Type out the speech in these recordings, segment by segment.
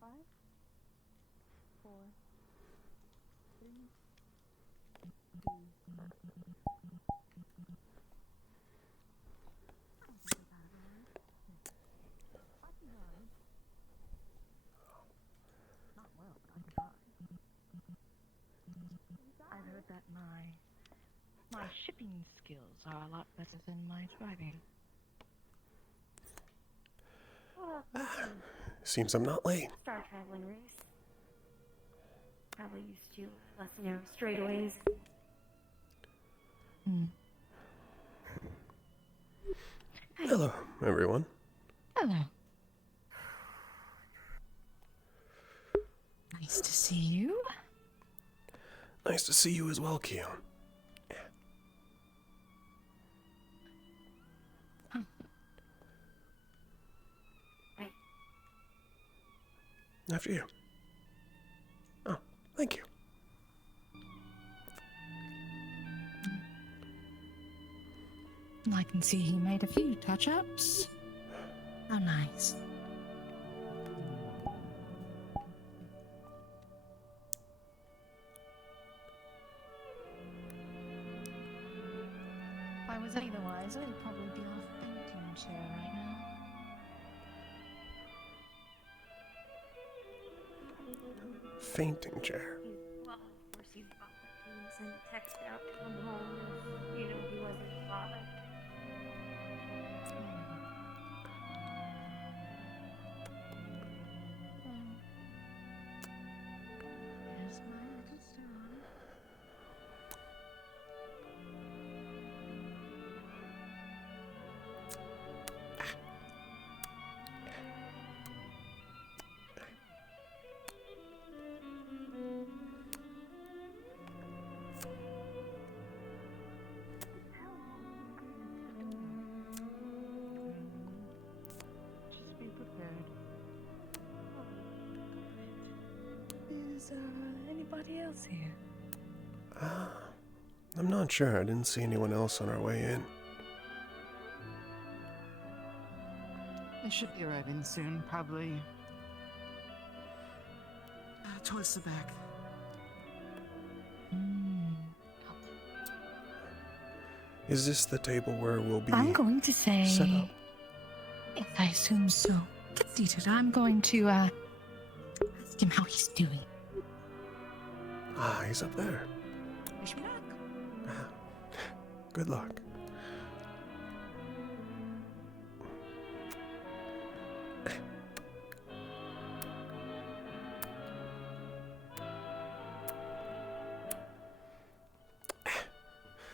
5, 4, 3, 2. Not well, but I can try. I've heard that my shipping skills are a lot better than my driving. Seems I'm not late. Star traveling race. Probably used to less narrow straightaways. Hello, everyone. Hello. Nice to see you. Nice to see you as well, Keon. Right. After you. Oh, thank you. I can see he made a few touch-ups. How nice. If I was otherwise, I'd probably be off fainting chair right now. Fainting chair. Well, of course you thought that he would send a text out to come home if, he wasn't bothered. There's my little star. Just be prepared. Is anybody else here? I'm not sure. I didn't see anyone else on our way in. They should be arriving soon, probably towards the back. Is this the table where we'll be I'm going to say, set up? yes, I assume so. Get seated. I'm going to ask him how he's doing. Ah, he's up there. Wish me luck. Good luck.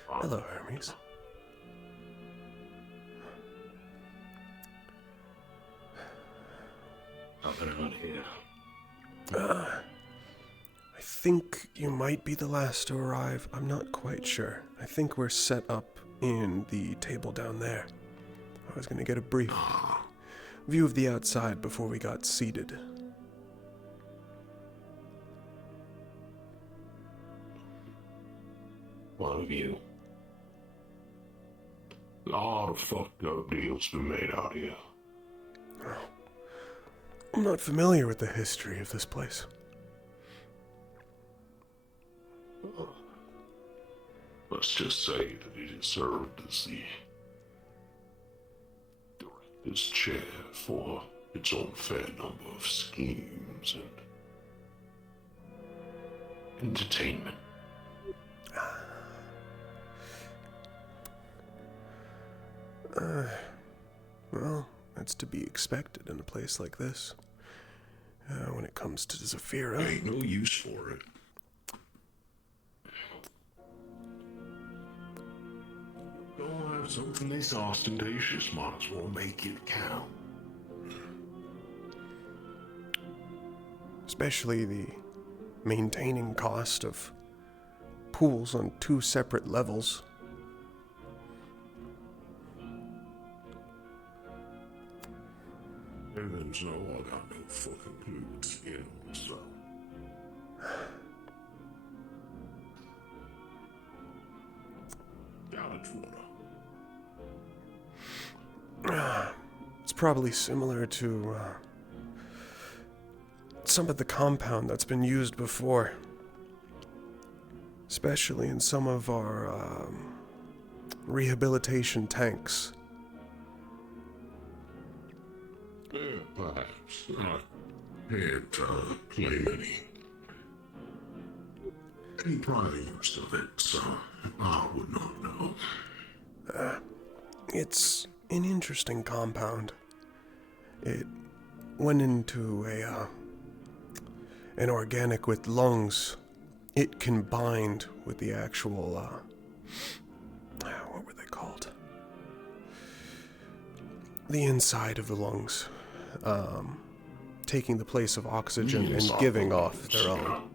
Hello, Hermes. Nothing out here. I think you might be the last to arrive. I'm not quite sure. I think we're set up in the table down there. I was going to get a brief view of the outside before we got seated. One of you. A lot of fucked up deals been made out here. I'm not familiar with the history of this place. Let's just say that it has served as the director's chair for its own fair number of schemes and entertainment. Well, that's to be expected in a place like this. When it comes to Zafira. Ain't no use for it. Don't have something this ostentatious, might as well make it count. Especially the maintaining cost of pools on 2 separate levels. Heavens no, I got no fucking clue what's in, so. Gallon's water. It's probably similar to some of the compound that's been used before. Especially in some of our rehabilitation tanks. Yeah, perhaps. I can't claim any private use of it, so I would not know. It's an interesting compound. It went into an organic with lungs. It combined with the actual, what were they called? The inside of the lungs, taking the place of oxygen and giving off their own.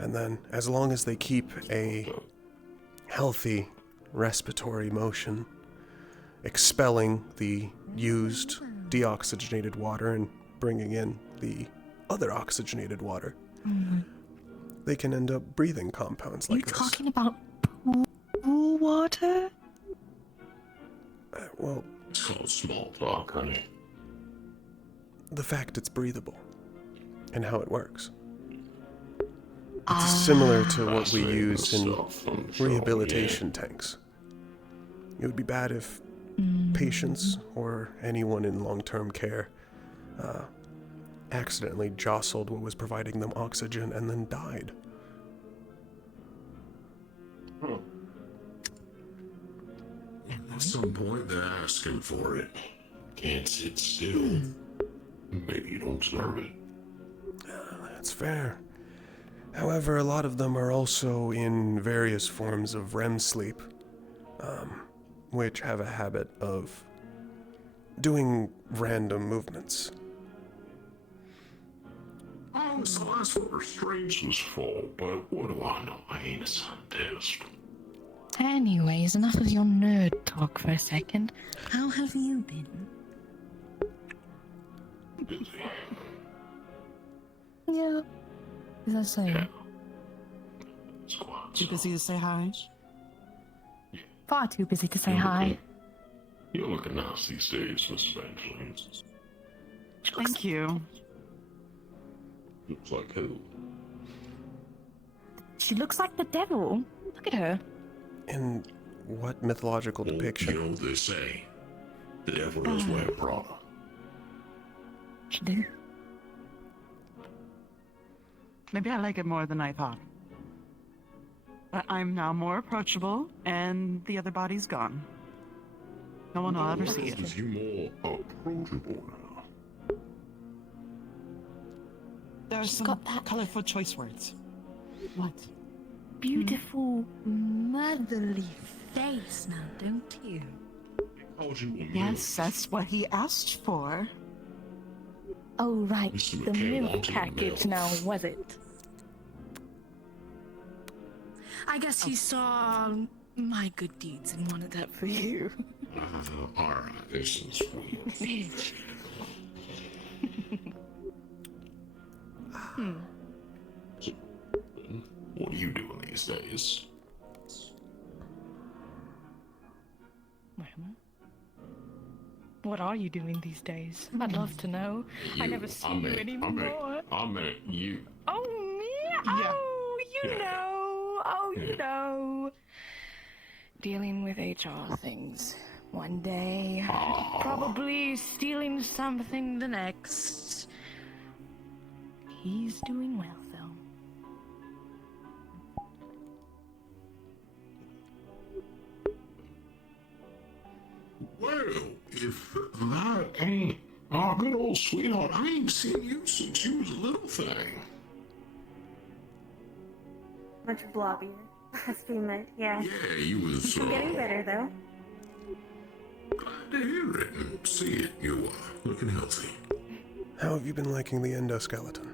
And then, as long as they keep a healthy respiratory motion, expelling the used deoxygenated water and bringing in the other oxygenated water, they can end up breathing compounds like You this. talking about pool water? Well, It's called small talk, honey. the fact it's breathable and how it works. It's similar to what we use in rehabilitation tanks. It would be bad if patients or anyone in long-term care accidentally jostled what was providing them oxygen and then died. At some point, they're asking for it. Can't sit still. Maybe you don't deserve it. That's fair. However, a lot of them are also in various forms of REM sleep, which have a habit of doing random movements. Oh, so that's what restraints was for, but what do I know? I ain't a scientist. Anyways, enough of your nerd talk for a second. How have you been? Busy. Yeah. Is that so? Yeah. It's quite Too so. busy to say hi? Far too busy to say You're hi. looking- You're looking nice these days, Mrs. Evangeline. Thank you. Looks like who? She looks like the devil. Look at her. In what mythological Well, depiction? you know what they say. The devil does wear Prada. She do. Maybe I like it more than I thought. But I'm now more approachable, and the other body's gone. No one will ever see it. Is you more approachable now? There's some got that- colorful choice words. What? Beautiful, motherly face now, don't you? Called you a Yes, that's what he asked for. Oh, right. Mr. The McKay milk wanted a package milk. now, was it? I guess he saw my good deeds and wanted that for you. Alright, this is sweet. So, what are you doing these days? What are you doing these days? I'd love to know. I You. never see you anymore. I meant you. Oh, me? Yeah. Oh, you Yeah. know. Oh, you Yeah. know. Dealing with HR things one day. Ah. Probably stealing something the next. He's doing well, though. Well, if that ain't our good old sweetheart, I ain't seen you since you was a little thing. Much blobbier. As we meant, yeah. Yeah, you was I'm getting better though. glad to hear it and see it. You looking healthy. How have you been liking the endoskeleton?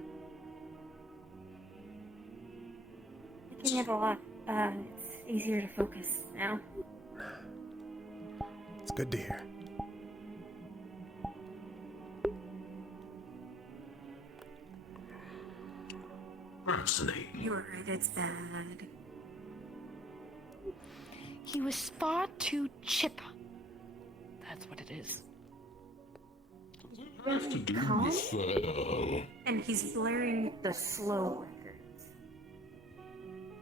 Picking it a lot. It's easier to focus now. It's good to hear. Fascinating. You're right, it's bad. He was far too chipper. That's what it is. have to do Calm? with that, And he's blaring the slow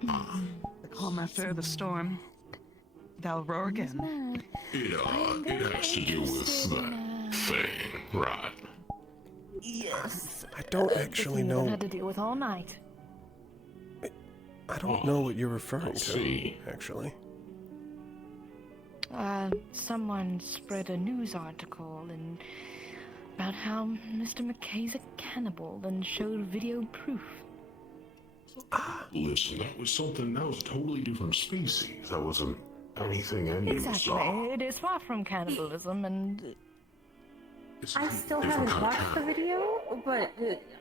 records. The calm after the storm. They'll roar again. it has to do with that thing, right? Yes. I don't The actually thing that I've know. had to deal with all night. I don't know what you're referring to, see. actually. Someone spread a news article about how Mr. McKay's a cannibal and showed video proof. Listen, that was a totally different species. That wasn't anything any of us Exactly. saw. It is far from cannibalism, and It's I a still different haven't kind of watched the cat. video, but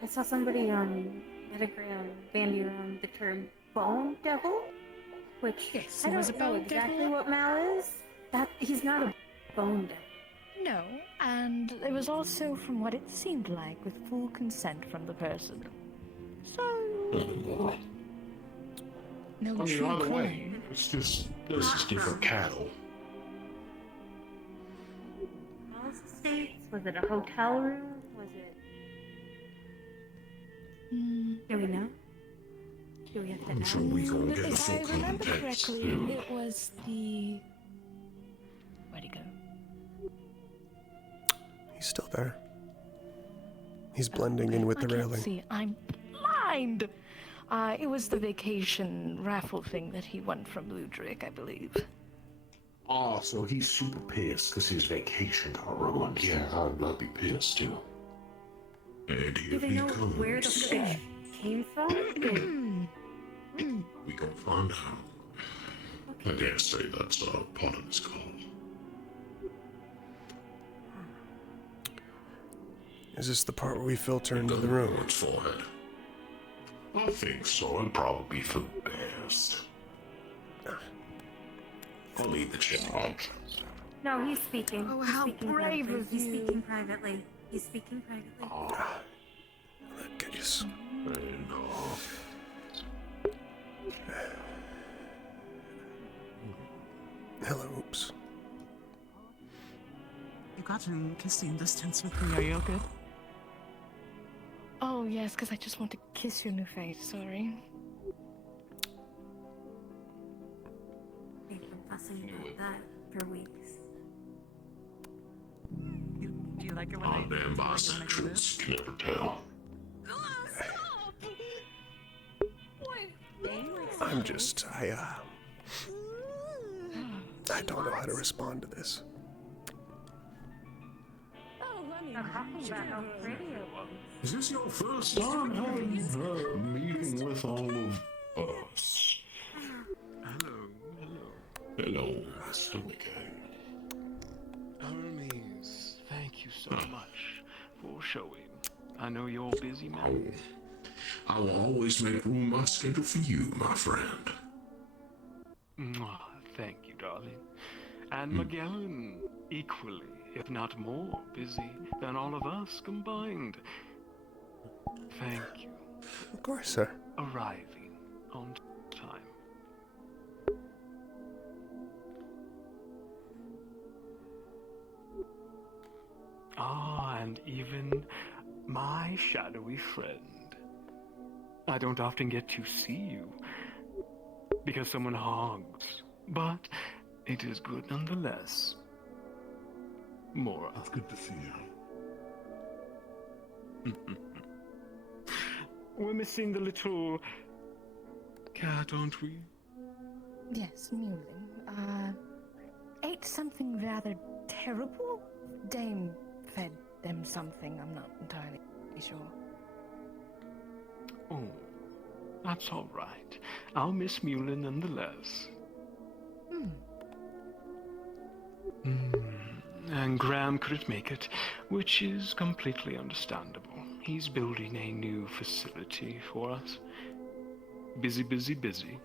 I saw somebody on Telegram bandy around the term bone devil, which Yes, I it was don't a know bone exactly devil. what Mal is. That he's not a bone devil. no. And it was also, from what it seemed like, with full consent from the person. So, no I mean, true either way, crime. it's just, this is different cattle. Mal's estates? Was it a hotel room? Was it? Do we know? Do we have to I'm know? sure we gonna get the If full I remember context correctly, soon. it was the... Where'd he go? He's still there. He's blending in with I the can't railing. see. I'm blind! It was the vacation raffle thing that he won from Blue Drake, I believe. Oh, so he's super pissed because his vacation got ruined. Yeah, I'd be pissed too. And Do here they he know where the comes. fish came from? We gonna find out. I dare say that's part of his call. Is this the part where we filter into the room? Its forehead. I think so. It'd probably be for the best. I'll leave the charge. No, he's speaking. Oh, He's how speaking brave privately. of He's you. speaking privately. He's speaking privately. In that case. And, Hello, oops. You got in kissing distance with me. Are you good? Oh, yes, because I just want to kiss your new face, sorry. They've been fussing about that for weeks. Do you like it when oh, I damn do you like it when I do this? bisexuals can never tell. I'm just, I don't know how to respond to this. I'm talking about how pretty it was. Is this your first time having a meeting with all of us? Hello, Mr. McKay. Hermes, thank you so much for showing. I know you're a busy man. I will always make room in my schedule for you, my friend. Mwah, thank you, darling. And Magellan, equally, if not more, busy than all of us combined. Thank you Of course, sir. for arriving on time. Ah, and even my shadowy friend. I don't often get to see you because someone hogs, but it is good nonetheless. Mora. It's good to see you. We're missing the little cat, aren't we? Yes, Mulin. Ate something rather terrible? Dame fed them something, I'm not entirely sure. Oh, that's all right. I'll miss Mulin nonetheless. And Graham couldn't make it, which is completely understandable. He's building a new facility for us. Busy, busy, busy.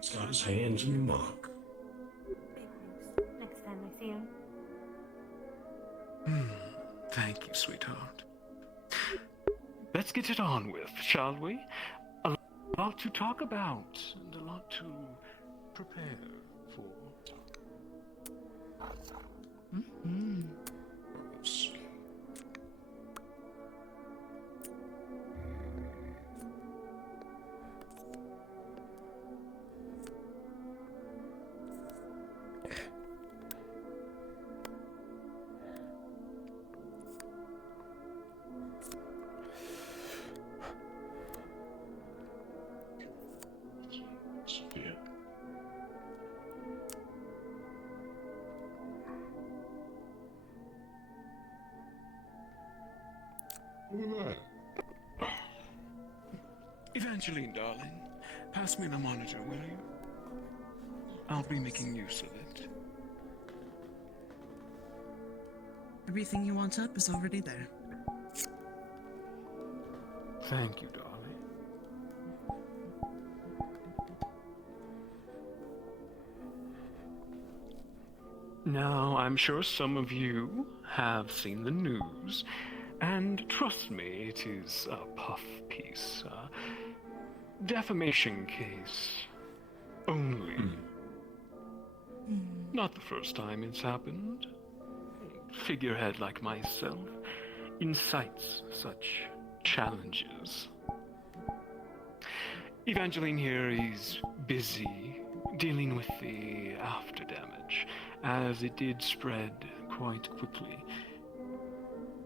He's got his hands in the muck. Next time I see him. Thank you, sweetheart. Let's get it on with, shall we? A lot to talk about, and a lot to prepare for. Look at that. Evangeline, darling, pass me the monitor, will you? I'll be making use of it. Everything you want up is already there. Thank you, darling. Now, I'm sure some of you have seen the news, and trust me, it is a puff piece, a defamation case only. Not the first time it's happened. Figurehead like myself incites such challenges. Evangeline here is busy dealing with the after damage, as it did spread quite quickly.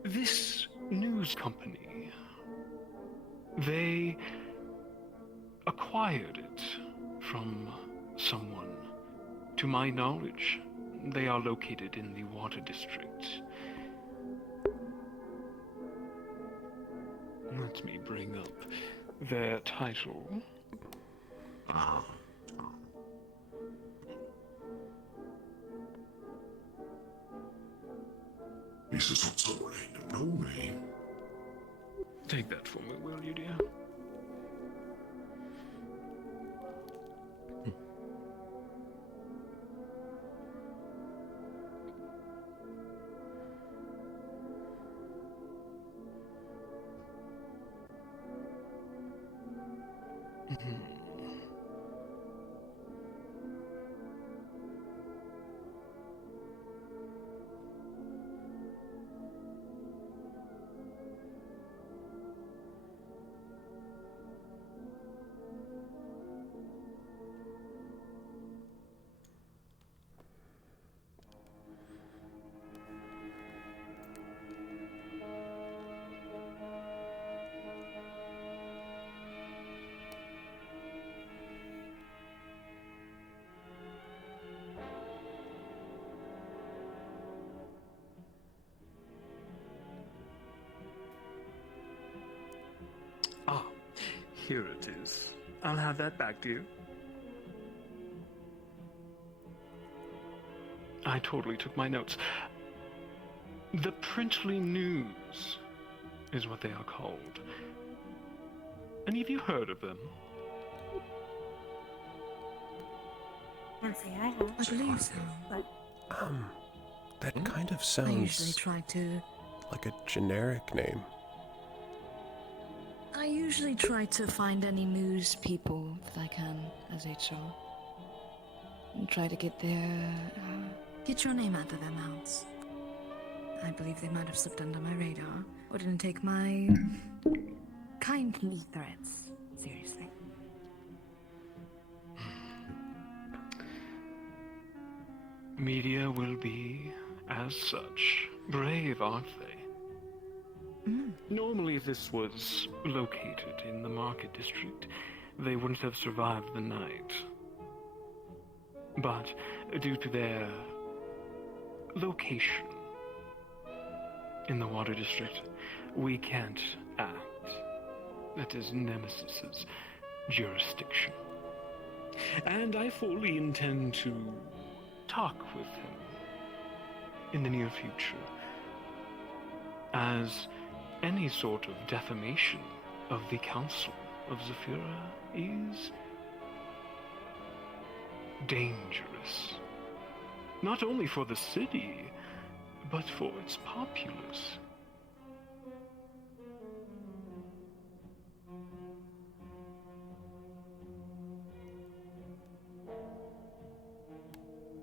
This news company, they acquired it from someone. To my knowledge, they are located in the Water District. Let me bring up their title. This is not so random, no name. Take that for me, will you, dear? Here it is. I'll have that back to you. I totally took my notes. The Printly News is what they are called. Any of you heard of them? Can't say I have, I believe so. but That kind of I usually sounds try to. like a generic name. I usually try to find any news people that I can as HR. And try to get their, Get your name out of their mouths. I believe they might have slipped under my radar, or didn't take my kindly threats seriously. Media will be, as such, brave, aren't they? Normally, if this was located in the Market District, they wouldn't have survived the night. But due to their location in the Water District, we can't act. That is Nemesis's jurisdiction. And I fully intend to talk with him in the near future, as any sort of defamation of the Council of Zephyra is dangerous. Not only for the city, but for its populace.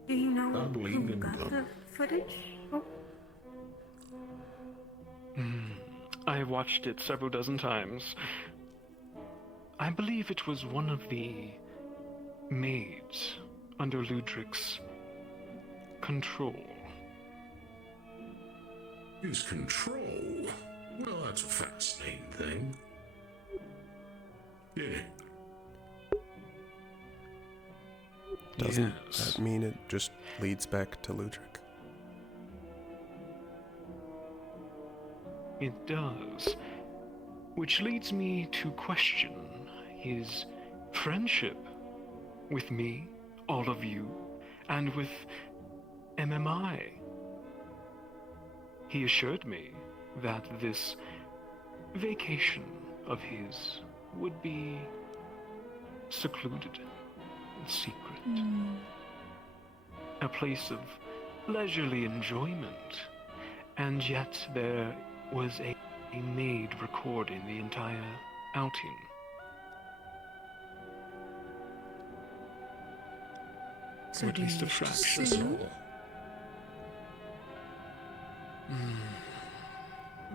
do you know I believe who in got them. the footage? Oh, I have watched it several dozen times. I believe it was one of the maids under Ludric's control. His control? Well, that's a fascinating thing. Yeah. Doesn't Yes. that mean it just leads back to Ludric? It does. Which leads me to question his friendship with me, all of you, and with MMI. He assured me that this vacation of his would be secluded and secret. A place of leisurely enjoyment, and yet there was a maid recording the entire outing. So At do you least a wish to fraction. sue?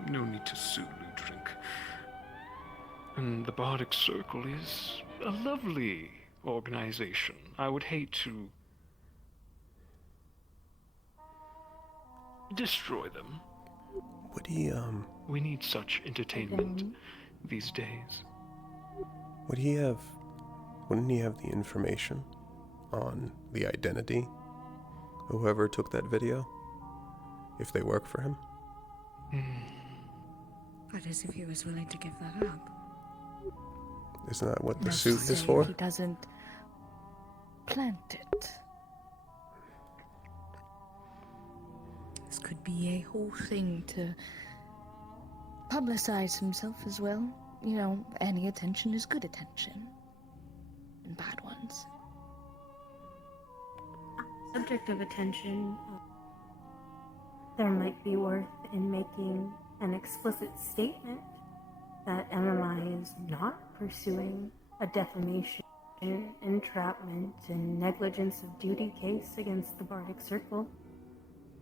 No need to sue, Ludwig. And the Bardic Circle is a lovely organization. I would hate to destroy them. Would he, We need such entertainment these days. wouldn't he have the information on the identity of whoever took that video? If they work for him? But as if he was willing to give that up. Isn't that what the Let's suit say is for? he doesn't plant it. This could be a whole thing to publicize himself as well. You know, any attention is good attention. And bad ones. Subject of attention, there might be worth in making an explicit statement that MMI is not pursuing a defamation, entrapment, and negligence of duty case against the Bardic Circle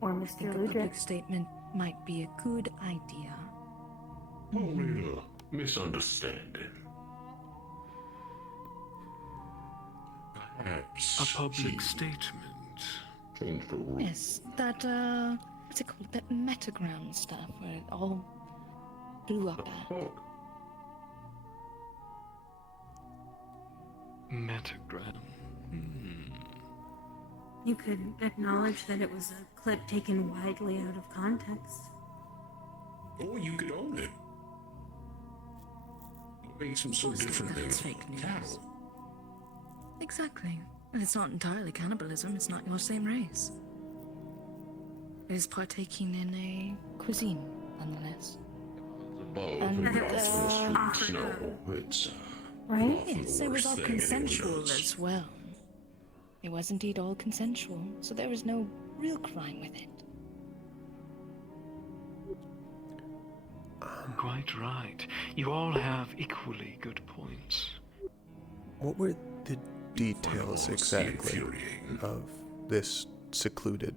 or I Mr. think a Ludwig. public statement might be a good idea. Only a misunderstanding. Perhaps A public he statement. changed the rules. Yes, that, what's it called? That metaground stuff where it all blew up at. Oh, Metagram. You could acknowledge that it was a clip taken widely out of context. or you could own it. What makes him so different than That's fake news. cattle? Exactly. And it's not entirely cannibalism, it's not your same race. It is partaking in a Cuisine, nonetheless. Above And, and off the streets, no, it's Right? often the Yes, it was worst all thing anyone consensual does. as well. It was indeed all consensual, so there was no real crime with it. Quite right. You all have equally good points. What were the details Well, exactly infuriating. of this secluded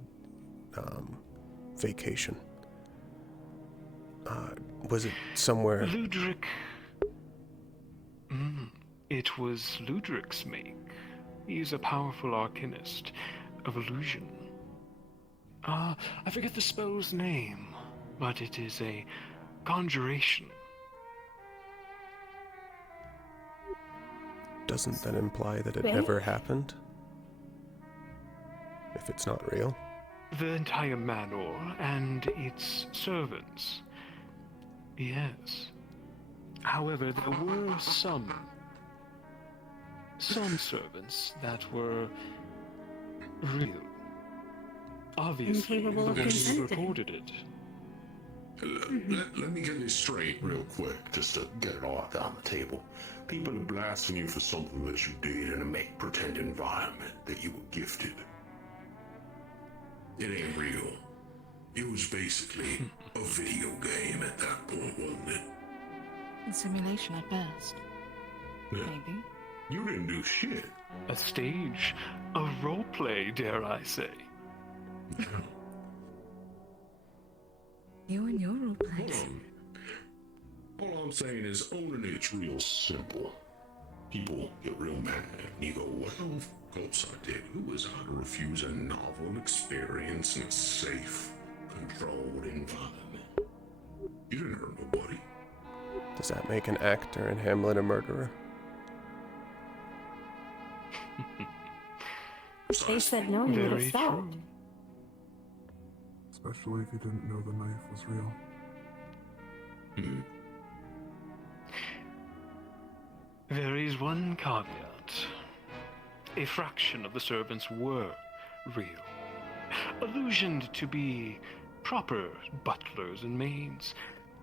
vacation? Was it somewhere? Ludwig. It was Ludwig's make. He's a powerful arcanist of illusion. I forget the spell's name, but it is a conjuration. Doesn't that imply that it Right. never happened? If it's not real? The entire manor and its servants. Yes. However, there were some servants that were real. Obviously, Incapable the of ones who consenting. recorded it. Let me get this straight real quick, just to get it all out on the table. People are blasting you for something that you did in a make-pretend environment that you were gifted. It ain't real. It was basically a video game at that point, wasn't it? A simulation at best, Yeah. maybe. You didn't do shit. A stage, a roleplay, dare I say. You and your role Hold plays. on. All I'm saying is owning it's real simple. People get real mad and you go, well, of course I did. Who was I to refuse a novel experience in a safe, controlled environment? You didn't hurt nobody. Does that make an actor in Hamlet a murderer? They said no, you would Very have stopped. true. Especially if you didn't know the knife was real. There is one caveat. A fraction of the servants were real, illusioned to be proper butlers and maids,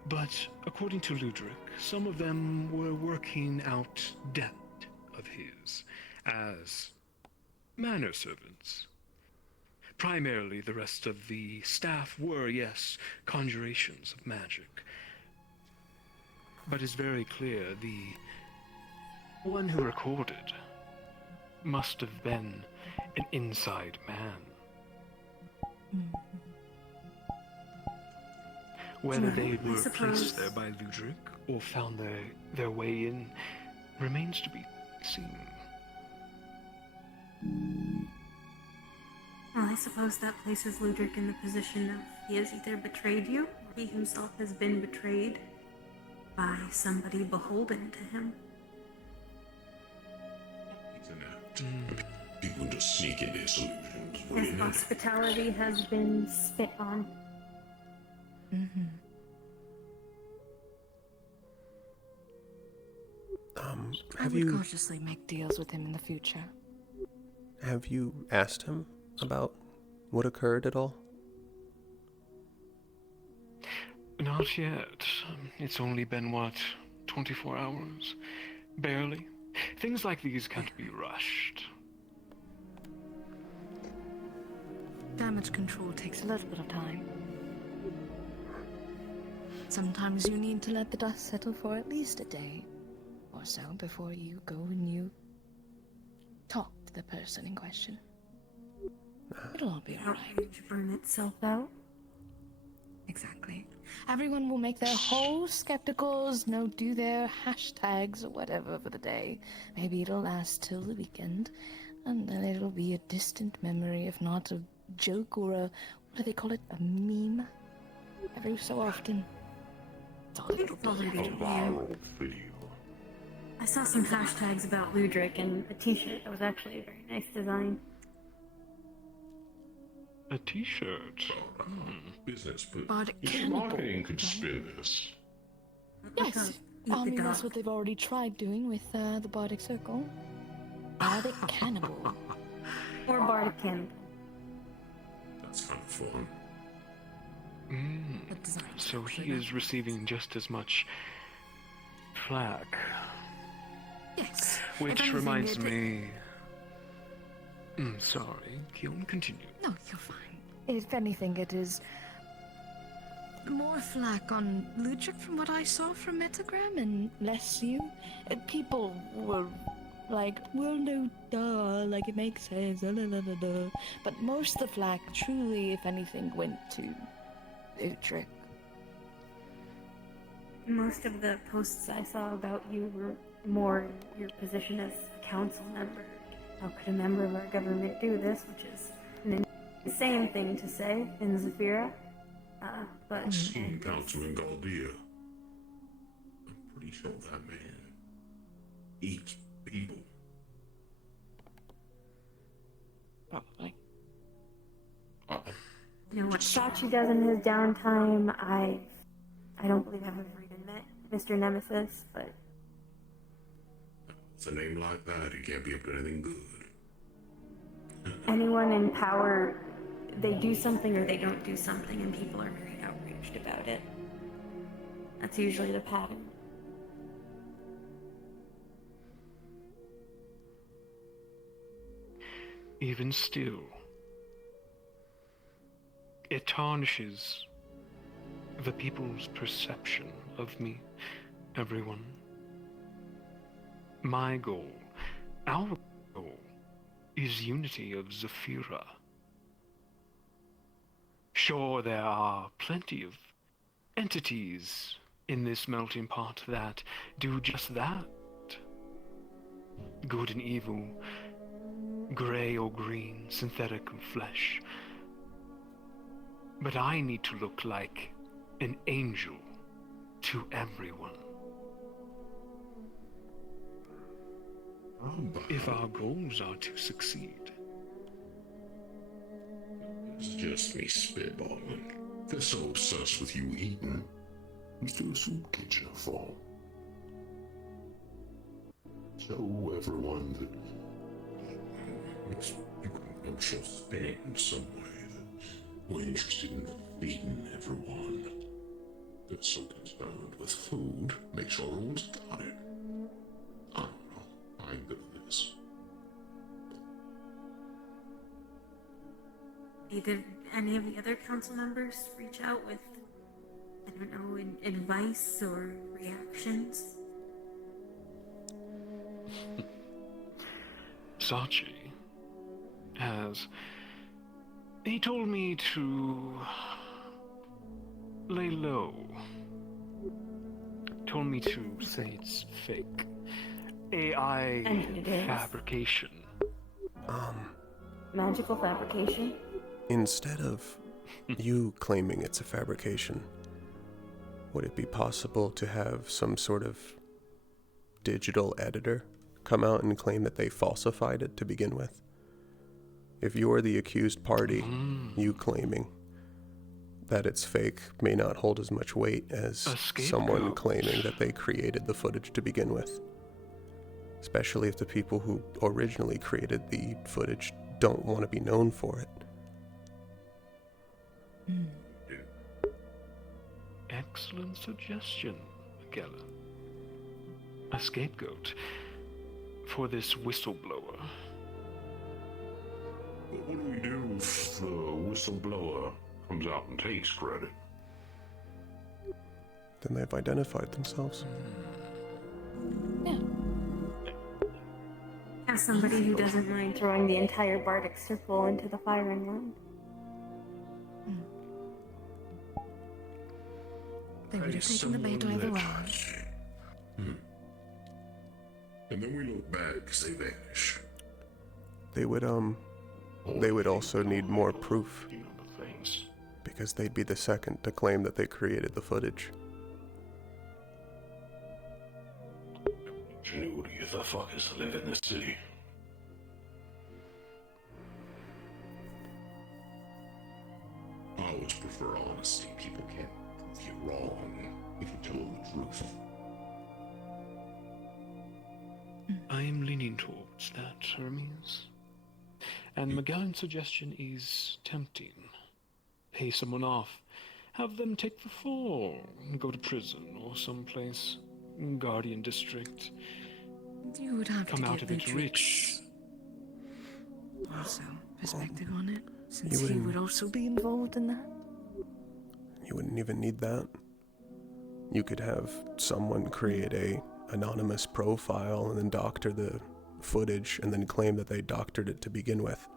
but according to Ludric, some of them were working out debt of his as manor servants. Primarily, the rest of the staff were, yes, conjurations of magic. But it's very clear the one who recorded must have been an inside man. Whether they were placed there by Ludric or found their way in remains to be seen. Well, I suppose that places Ludric in the position of he has either betrayed you, or he himself has been betrayed by somebody beholden to him. It's inept. People just sneak in their solutions. His hospitality has been spit on. I Have would you cautiously make deals with him in the future. have you asked him about what occurred at all? Not yet. It's only been, 24 hours? Barely. Things like these can't be rushed. Damage control takes A little bit of time. Sometimes you need to let the dust settle for at least a day or so before you go and you talk to the person in question. It'll all be alright. Outrage burn itself out. Exactly. Everyone will make their whole skepticals, do their hashtags or whatever for the day. Maybe it'll last till the weekend, and then it'll be a distant memory, if not a joke or what do they call it? A meme? Every so often. That's all it'll be. Viral video. I saw some hashtags about Ludric and a t-shirt that was actually a very nice design. A t-shirt. Business, but Bardic marketing could spin this. Yes, Eat I the mean, that's dog. what they've already tried doing with the Bardic Circle. Bardic Cannibal. Or Bardic Cannibal. That's kind of fun. The design So actually he is receiving just as much flack. Yes. If Which anything, reminds me... sorry, Keon, continue. No, you're fine. If anything, it is More flack on Ludric from what I saw from Metagram, and less you. People were like, well, no, duh, like it makes sense, la, la, la, la, la. But most of the flack, truly, if anything, went to Utrecht. Most of the posts I saw about you were more in your position as a council member. How could a member of our government do this? Which is an insane thing to say in Zafira. But Seen Councilman Galdia. I'm pretty sure that man eats people. Probably. you know what Sachi does in his downtime, I don't believe I've ever even met Mr. Nemesis, but With a name like that, he can't be up to anything good. anyone in power, they do something or they don't do something, and people are very outraged about it. That's usually the pattern. Even still, it tarnishes the people's perception of me, everyone. My goal, our goal, is unity of Zafira. Sure, there are plenty of entities in this melting pot that do just that. Good and evil, gray or green, synthetic or flesh. But I need to look like an angel to everyone. If our goals are to succeed. It's just me spitballing. They're so obsessed with you eating. Let's do a soup kitchen fall. Show everyone that you can show Spain in some way that we're interested in feeding everyone. That's so concerned with food, make sure everyone's got it. I don't know. I'm good at this. Did any of the other council members reach out with, I don't know, advice or reactions? Sachi has. He told me to lay low. Told me to say it's fake. AI And it is. fabrication. Magical fabrication? Instead of you claiming it's a fabrication, would it be possible to have some sort of digital editor come out and claim that they falsified it to begin with? If you're the accused party, you claiming that it's fake may not hold as much weight as someone claiming that they created the footage to begin with. Especially if the people who originally created the footage don't want to be known for it. Excellent suggestion, Magellan. A scapegoat for this whistleblower. But what do we do if the whistleblower comes out and takes credit? Then they've identified themselves. Yeah. As somebody who doesn't mind throwing the entire Bardic circle into the firing line. They would have taken the bait either way. And then we look back because they vanish. They would also need more proof, You know the things. because they'd be the second to claim that they created the footage. Ingenuity of the fuckers that live in the city. I always prefer honesty. People can't prove you wrong if you tell them the truth. I'm leaning towards that, Hermes. And Magellan's suggestion is tempting. Pay someone off. Have them take the fall. Go to prison or someplace. Guardian district. You would have Come to out give of it Lutrix rich. also perspective on it, since You he wouldn't- would also be involved in that. You wouldn't even need that. You could have someone create a anonymous profile and then doctor the footage and then claim that they doctored it to begin with.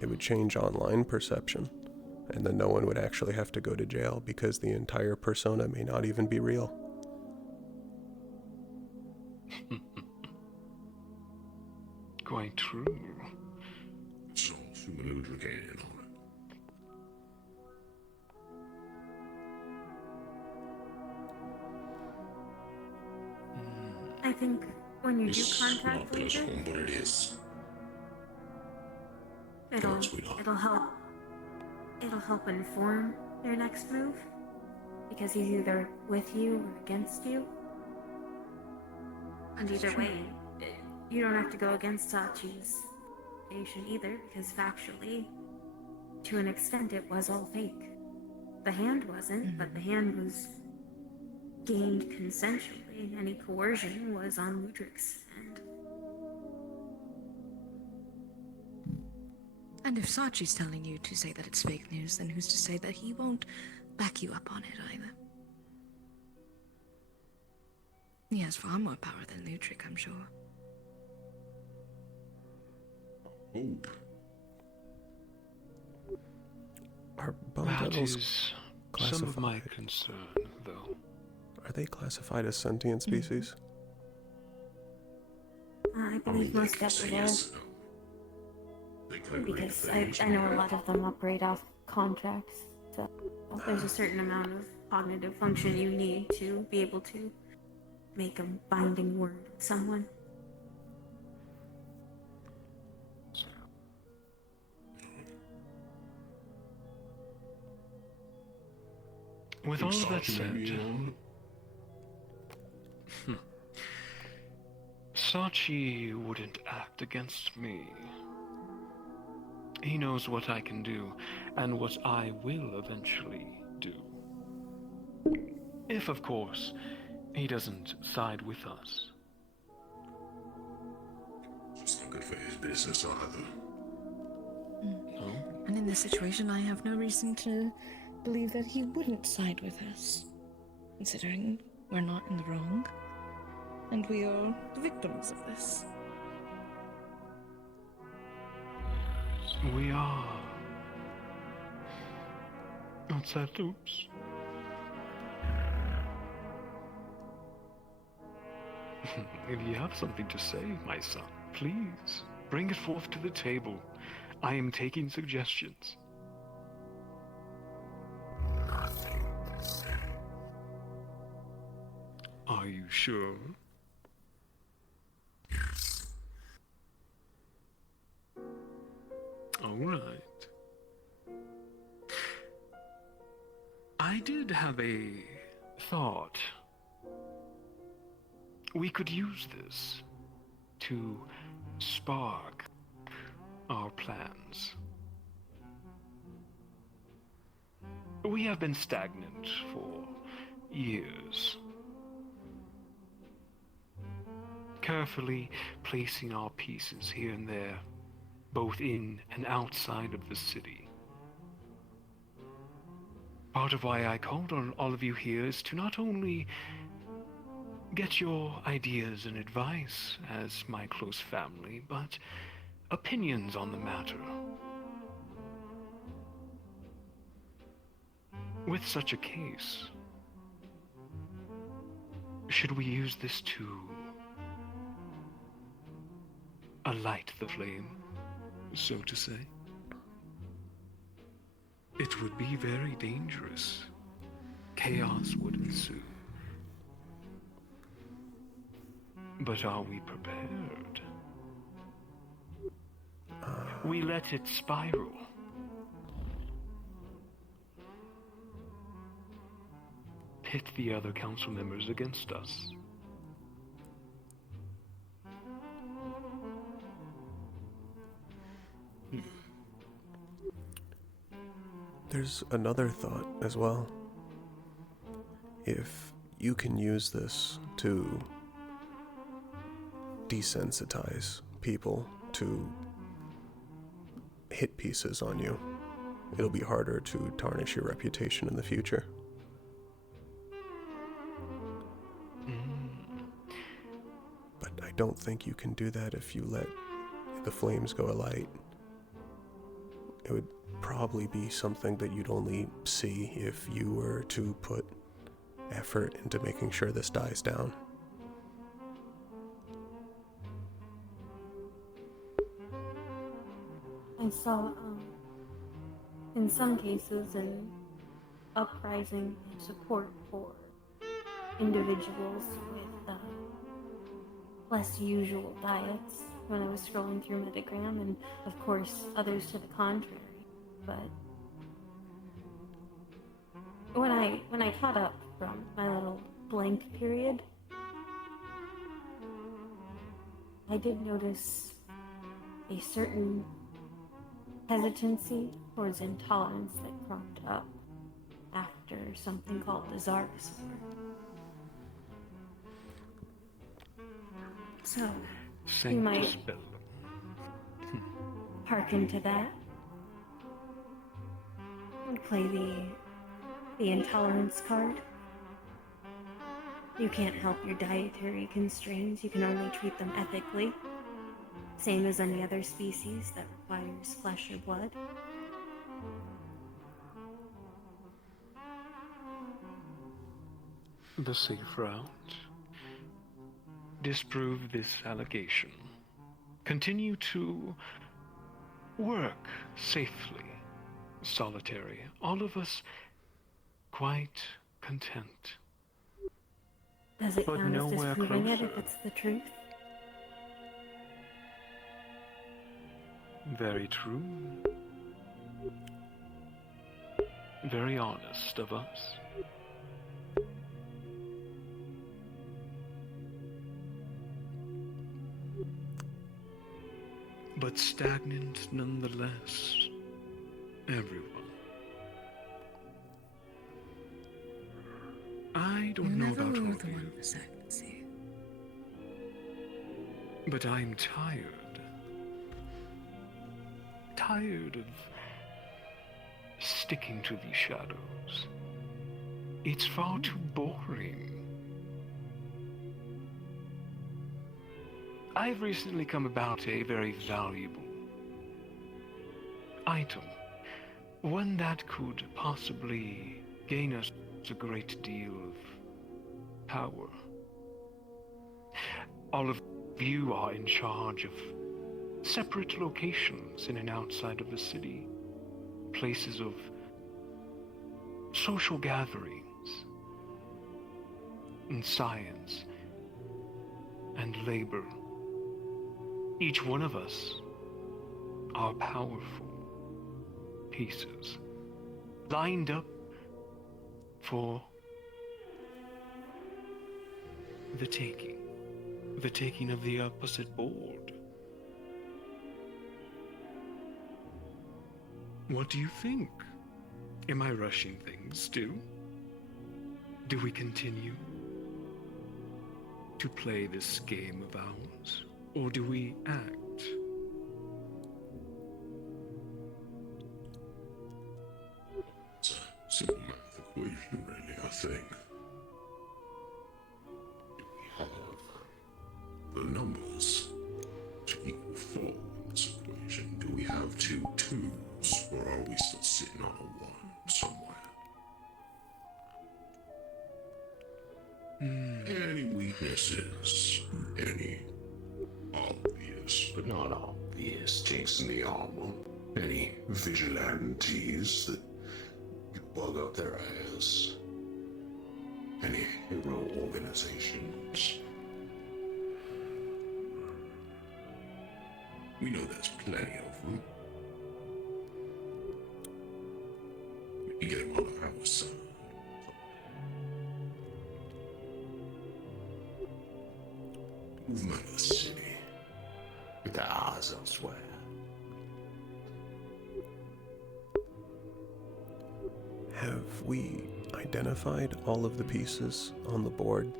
It would change online perception, and then no one would actually have to go to jail because the entire persona may not even be real. Quite true. So, Sumaludra came in on it. I think when you do It's contact not Legion, peaceful, but it is. it'll sweetheart. it'll help inform your next move, because he's either with you or against you. And either way, you don't have to go against Sachi's patient either, because factually, to an extent, it was all fake. The hand wasn't, but the hand was gained consensually. Any coercion was on Ludric's end. And if Sachi's telling you to say that it's fake news, then who's to say that he won't back you up on it either? He has far more power than Lutric, I'm sure. Hope. Are bone That devils is some of my classified? concern, though. Are they classified as sentient species? I I believe mean, most they can say definitely, yes and no. They can agree to because things. I know a lot of them operate off contracts. So there's a certain amount of cognitive function you need to be able to make a binding word with someone. With all of that said, Sachi wouldn't act against me. He knows what I can do, and what I will eventually do. If, of course, he doesn't side with us. It's not good for his business either. No? And in this situation, I have no reason to believe that he wouldn't side with us, considering we're not in the wrong, and we are the victims of this. We are. What's that, Oops? If you have something to say, my son, please bring it forth to the table. I am taking suggestions. Nothing to say. Are you sure? Yes. All right. I did have a thought. We could use this to spark our plans. We have been stagnant for years, carefully placing our pieces here and there, both in and outside of the city. Part of why I called on all of you here is to not only get your ideas and advice as my close family, but opinions on the matter. With such a case, should we use this to alight the flame, so to say? It would be very dangerous. Chaos would ensue. But are we prepared? We let it spiral. Pit the other council members against us. There's another thought as well. If you can use this to desensitize people to hit pieces on you, it'll be harder to tarnish your reputation in the future. But I don't think you can do that if you let the flames go alight. It would probably be something that you'd only see if you were to put effort into making sure this dies down. I saw, in some cases, an uprising in support for individuals with less usual diets when I was scrolling through Metagram, and of course others to the contrary. But when I caught up from my little blank period, I did notice a certain hesitancy towards intolerance that cropped up after something called the Czar's War. So, you might hearken to that and play the intolerance card. You can't help your dietary constraints, you can only treat them ethically, same as any other species that requires flesh or blood. The safe route. Disprove this allegation. Continue to work safely, solitary. All of us quite content. Does it But count as nowhere disproving it closer. if it's the truth? Very true. Very honest of us. but stagnant nonetheless. Everyone. I don't know about all of you, but I'm tired. Tired of sticking to these shadows. It's far too boring. I've recently come about a very valuable item. One that could possibly gain us a great deal of power. All of you are in charge of separate locations in and outside of the city. Places of social gatherings, in science and labor. Each one of us are powerful pieces, lined up for the taking of the opposite board. What do you think? Am I rushing things still? Do we continue to play this game of ours, or do we act? It's a simple math equation, really, I think. Do we have the numbers to equal 4 in this equation? Do we have 2 2s, or are we still sitting on a 1 somewhere? Any weaknesses? Any obvious but not obvious chinks in the armor? Any vigilantes that you bug up their ass? Any hero organizations? We know there's plenty of them. We get them on our side. Movement of the city, with their eyes elsewhere. Have we identified all of the pieces on the board?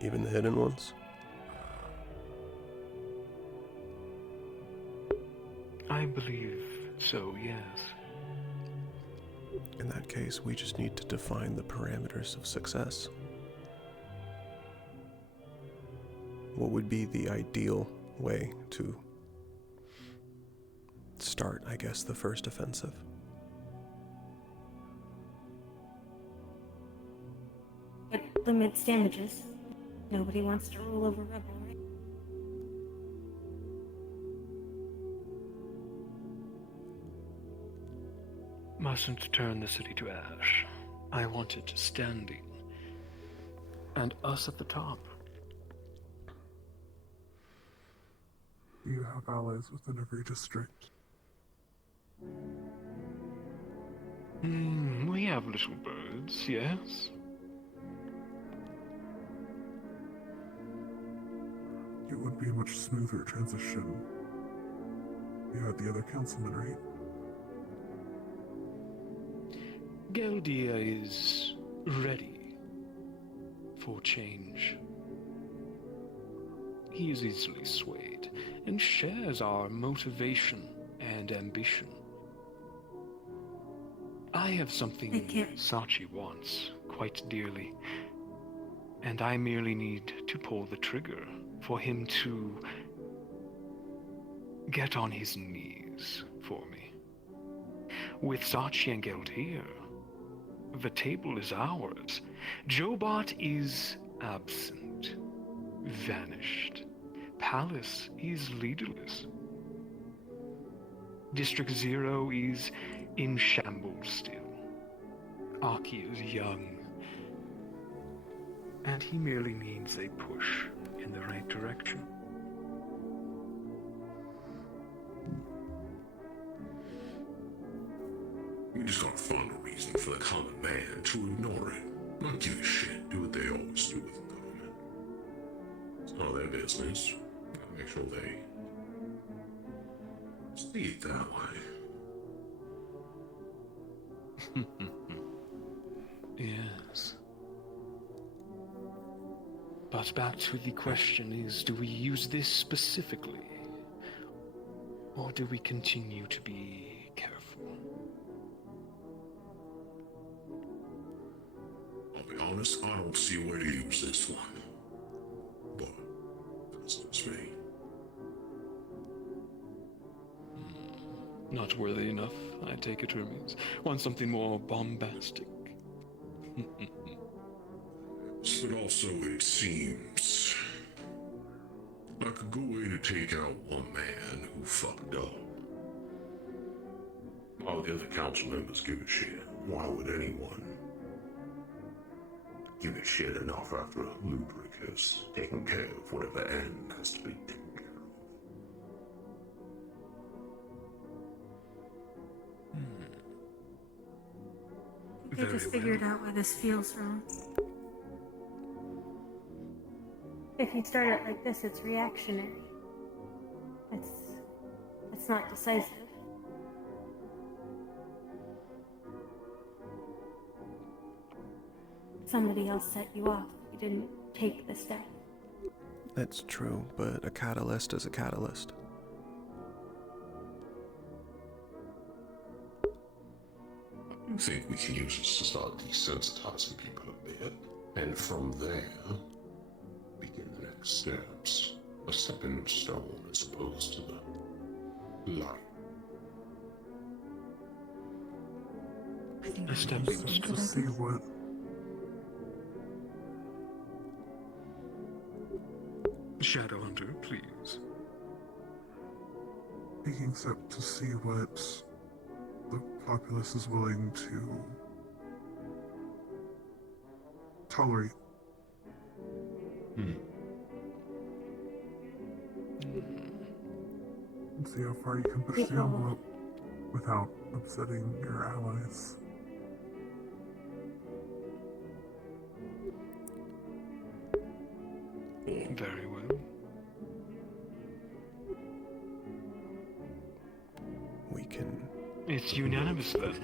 Even the hidden ones? I believe so, yes. In that case, we just need to define the parameters of success. What would be the ideal way to start, I guess, the first offensive? It limits damages. Nobody wants to roll over Rebel, right? Mustn't turn the city to ash. I want it standing. And us at the top. You have allies within every district. We have little birds, yes? It would be a much smoother transition. You had the other councilman, right? Geldia is ready for change. He is easily swayed and shares our motivation and ambition. I have something Sachi wants quite dearly, and I merely need to pull the trigger for him to get on his knees for me. With Sachi and Geldia, the table is ours. Jobot is absent, vanished. Palace is leaderless. District 0 is in shambles still. Aki is young, and he merely needs a push in the right direction. You just gotta find a reason for the common man to ignore it. Not give a shit. Do what they always do with the government. It's none of their business. Gotta make sure they see it that way. Yes. But back to the question is, do we use this specifically? Or do we continue to be careful? I'll be honest, I don't see a way to use this one. But that's just me. Not worthy enough, I take it, Hermes. Want something more bombastic? But also, it seems like a good way to take out one man who fucked up. While the other council members give a shit, why would anyone give a shit enough after Ludwig has taken care of whatever end has to be taken care I just figured out why this feels wrong. If you start it like this, it's reactionary. It's not decisive. Somebody else set you off. You didn't take the step. That's true, but a catalyst is a catalyst. I think we can use this to start desensitizing people a bit, and from there, begin the next steps. A stepping stone as opposed to the light. I think A stepping To stone. see what Shadowhunter, please. taking step to see what the populace is willing to tolerate. And see how far you can push the envelope without upsetting your allies. Very well. We can. It's unanimous then.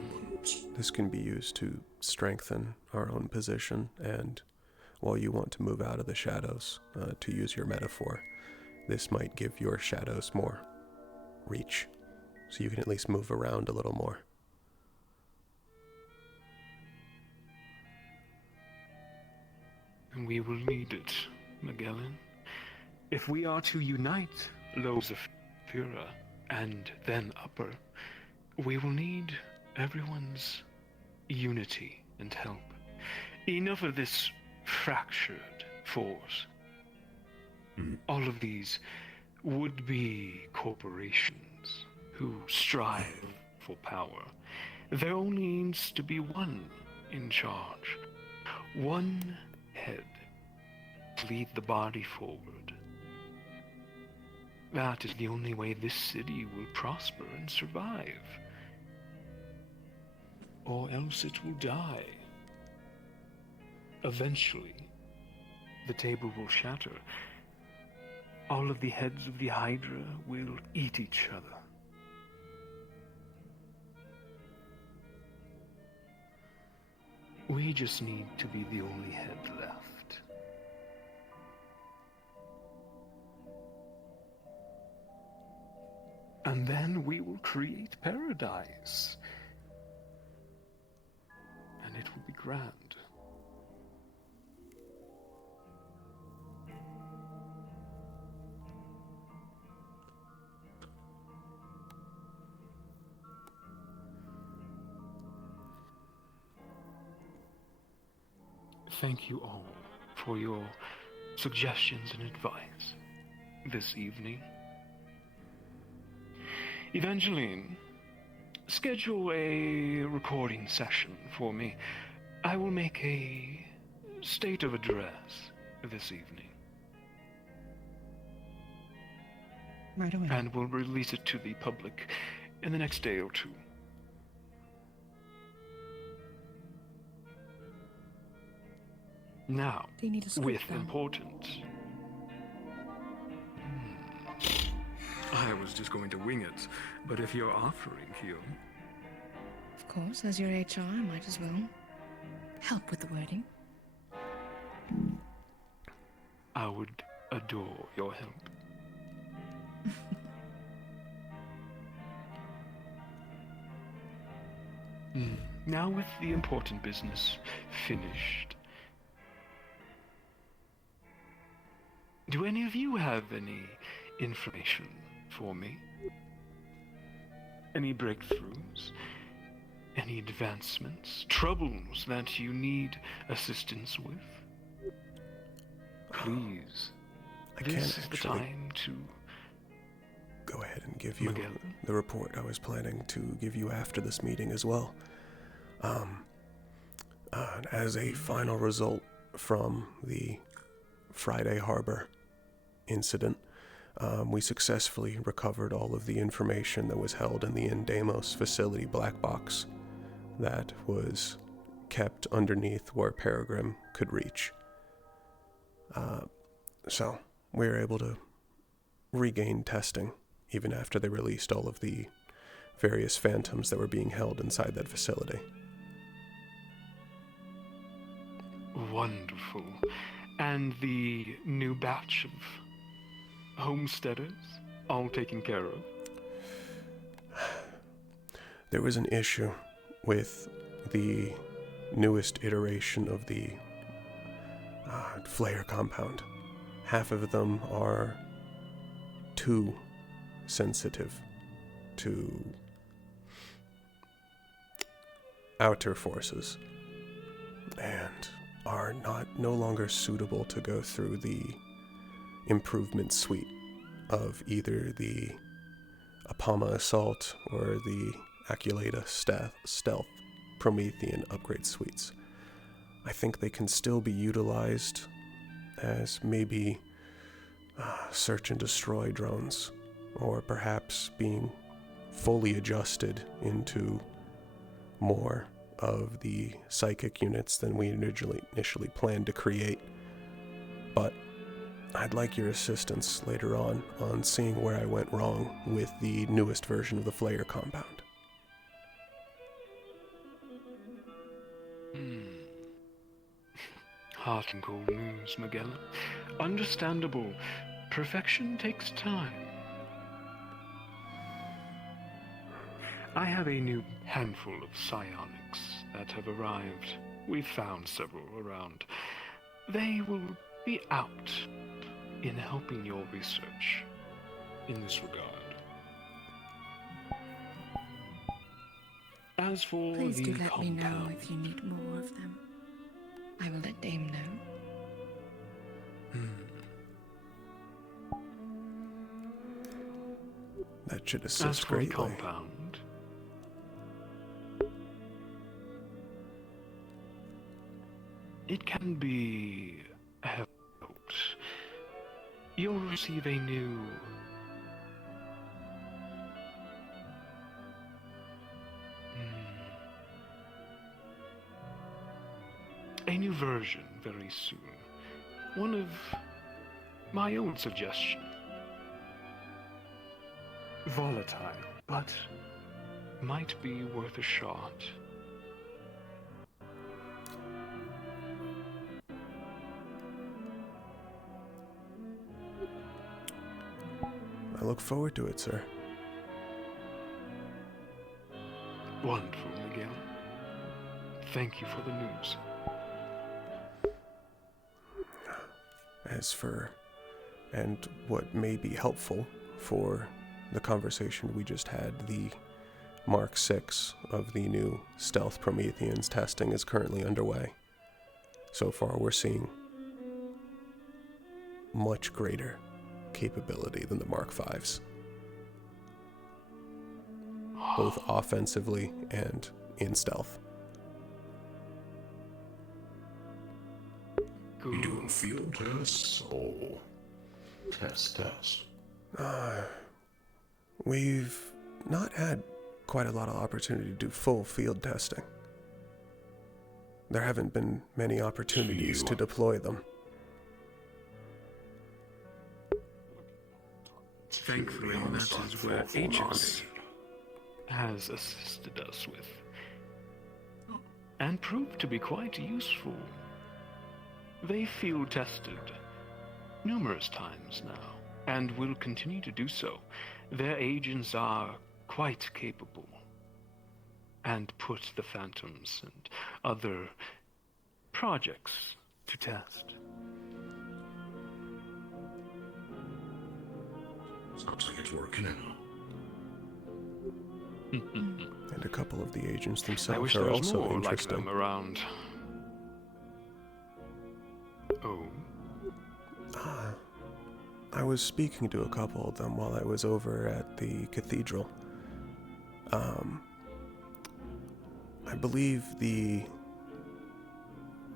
This can be used to strengthen our own position, and while you want to move out of the shadows, to use your metaphor, this might give your shadows more reach, so you can at least move around a little more. And we will need it, Magellan. If we are to unite Lowe's of Fura and then Upper, we will need everyone's unity and help. Enough of this fractured force. All of these would-be corporations who strive for power. There only needs to be one in charge. One head to lead the body forward. That is the only way this city will prosper and survive. Or else it will die. Eventually, the table will shatter. All of the heads of the Hydra will eat each other. We just need to be the only head left. And then we will create paradise. And it will be grand. Thank you all for your suggestions and advice this evening. Evangeline, schedule a recording session for me. I will make a state of address this evening. Right away. And we'll release it to the public in the next day or two. Now, Do you need a script with though? importance. I was just going to wing it, but if you're offering, Kyo, Of course, as your HR, I might as well help with the wording. I would adore your help. Now with the important business finished, do any of you have any information for me? Any breakthroughs? Any advancements? Troubles that you need assistance with? Please. I This can't is the actually time to... go ahead and give you Magellan. the report I was planning to give you after this meeting as well. As a final result from the Friday Harbor incident, we successfully recovered all of the information that was held in the Indamos facility black box that was kept underneath where Peregrine could reach. So we were able to regain testing even after they released all of the various phantoms that were being held inside that facility. Wonderful. And the new batch of homesteaders all taken care of? There was an issue with the newest iteration of the flare compound. Half of them are too sensitive to outer forces and are no longer suitable to go through the improvement suite of either the Apama Assault or the Aculata Stealth Promethean upgrade suites. I think they can still be utilized as maybe search and destroy drones, or perhaps being fully adjusted into more of the psychic units than we initially planned to create. But I'd like your assistance later on seeing where I went wrong with the newest version of the flare compound. Hot and cold news, Magellan. Understandable. Perfection takes time. I have a new handful of psionics that have arrived. We've found several around. They will be out in helping your research in this regard. As for Please the do let me know compound, if you need more of them. I will let Dame know. That should As assist for the greatly. compound, it can be helped. You'll receive a new version very soon. One of my own suggestion. Volatile, but might be worth a shot. I look forward to it, sir. Wonderful, Miguel. Thank you for the news. As for, and what may be helpful for the conversation we just had, the Mark 6 of the new Stealth Prometheans testing is currently underway. So far, we're seeing much greater capability than the Mark 5s, both offensively and in stealth. You doing field tests or test? We've not had quite a lot of opportunity to do full field testing. There haven't been many opportunities to deploy them. Thankfully, that is where Aegis has assisted us with, and proved to be quite useful. They field tested numerous times now, and will continue to do so. Their agents are quite capable, and put the Phantoms and other projects to test. Sounds like it's working out. And a couple of the agents I themselves wish are there was also more like interesting. them around. Oh, I was speaking to a couple of them while I was over at the cathedral. I believe the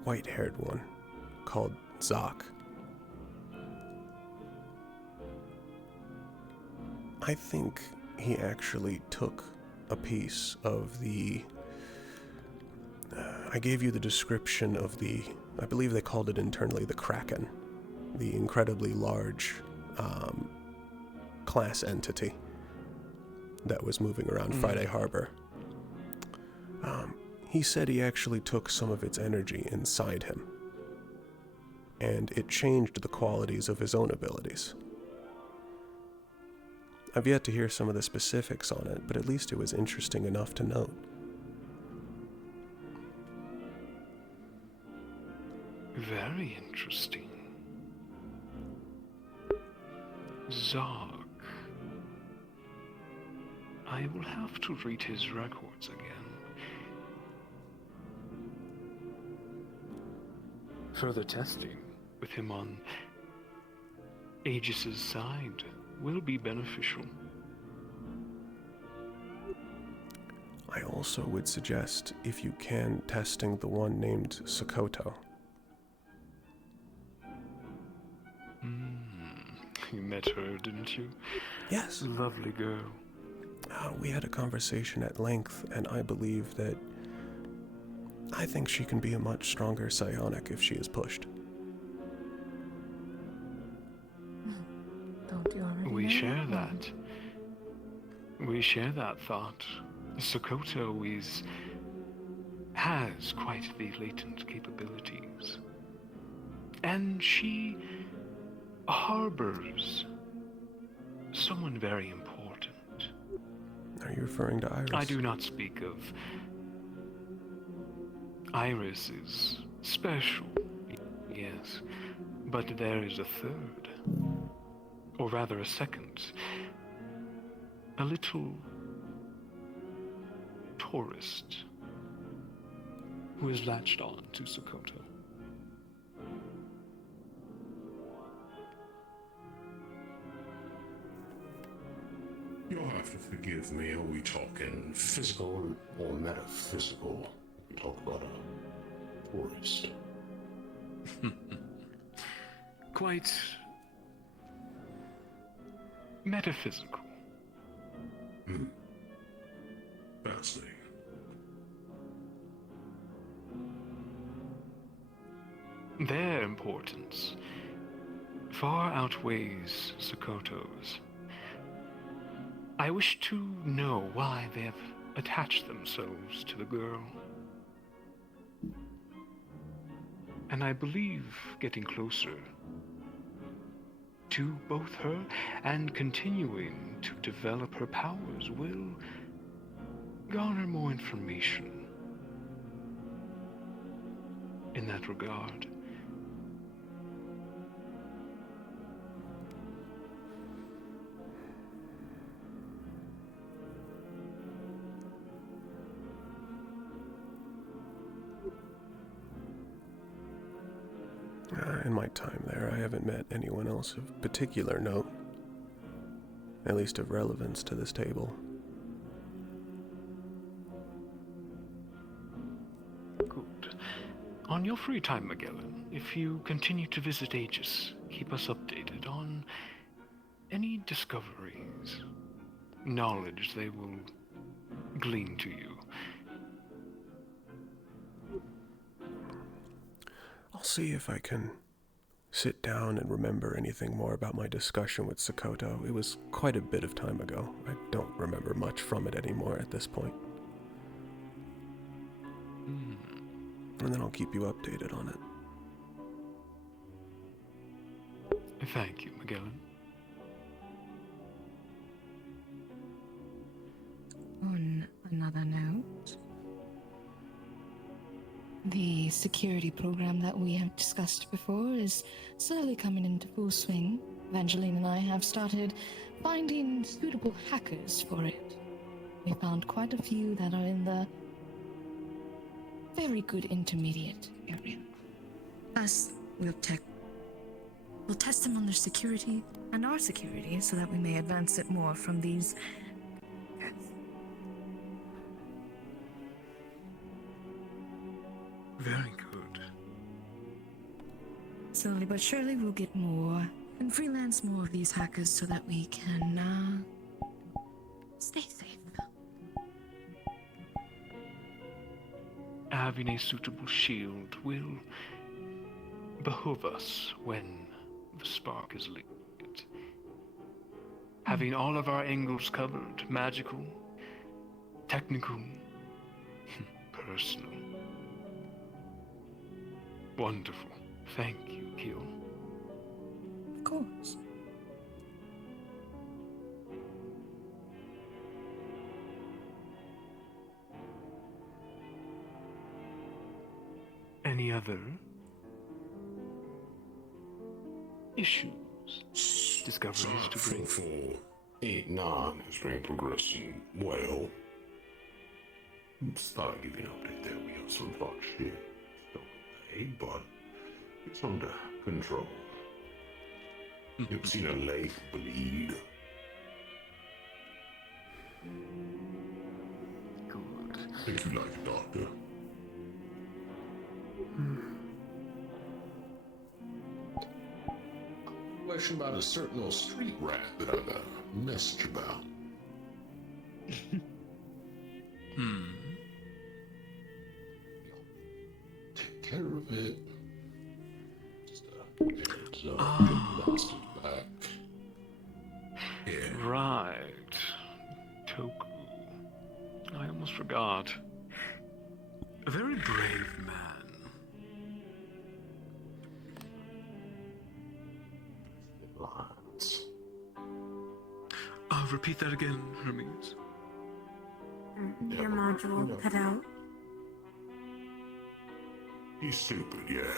white-haired one, called Zoc. I think he actually took a piece of the... I gave you the description of the... I believe they called it internally the Kraken. The incredibly large class entity that was moving around Friday Harbor. He said he actually took some of its energy inside him, and it changed the qualities of his own abilities. I've yet to hear some of the specifics on it, but at least it was interesting enough to note. very interesting. Zog. I will have to read his records again. Further testing with him on Aegis's side will be beneficial. I also would suggest, if you can, testing the one named Sokoto. You met her, didn't you? Yes. Lovely girl. We had a conversation at length, and I believe that I think she can be a much stronger psionic if she is pushed. Don't you already We know? share that. We share that thought. Sokoto has quite the latent capabilities. And she harbors someone very important. Are you referring to Iris? I do not speak of... Iris is special, yes, but there is a third, or rather a second, a little tourist who is latched on to Sokoto. You'll have to forgive me. Are we talking physical or metaphysical? We talk about a tourist. Quite metaphysical. Fascinating. Their importance far outweighs Sokoto's. I wish to know why they have attached themselves to the girl. And I believe getting closer to both her and continuing to develop her powers will garner more information in that regard. In my time there, I haven't met anyone else of particular note, at least of relevance to this table. Good. On your free time, Magellan, if you continue to visit Aegis, keep us updated on any discoveries, knowledge they will glean to you. I'll see if I can sit down and remember anything more about my discussion with Sakoto. It was quite a bit of time ago. I don't remember much from it anymore at this point. And then I'll keep you updated on it. Thank you, Magellan. On another note, the security program that we have discussed before is slowly coming into full swing. Evangeline and I have started finding suitable hackers for it. We found quite a few that are in the very good intermediate area. Plus, we'll test them on their security and our security so that we may advance it more from these. Very good. Slowly but surely we'll get more and freelance more of these hackers so that we can stay safe. Having a suitable shield will behoove us when the spark is lit. Having all of our angles covered, magical, technical, personal. Wonderful. Thank you, Keel. Of course. Any other issues, discoveries to bring? 448-9 has been progressing well. Just thought I'd give you an update there. We got some fuck shit still to pay, but it's under control. You've seen a lake bleed. Good. If you like, Doctor. Question about a certain old street rat that I got a message about. Take care of it. Just heads up, get the bastard back. Yeah. Right. Toku. I almost forgot. A very brave man. Lines. Repeat that again, Hermes. Your module cut out. He's stupid, yeah.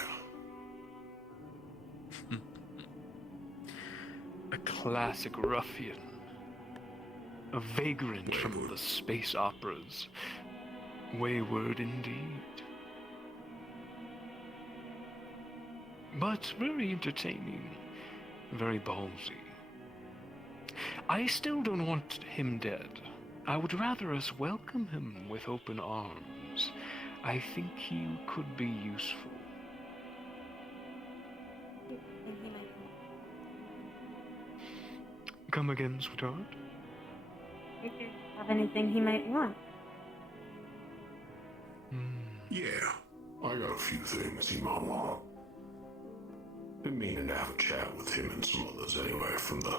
A classic ruffian. A vagrant from the space operas. Wayward indeed. But very entertaining. Very ballsy. I still don't want him dead. I would rather us welcome him with open arms. I think he could be useful. Come again, sweetheart? Have anything he might want? Yeah, I got a few things he might want. Been meaning to have a chat with him and some others anyway from the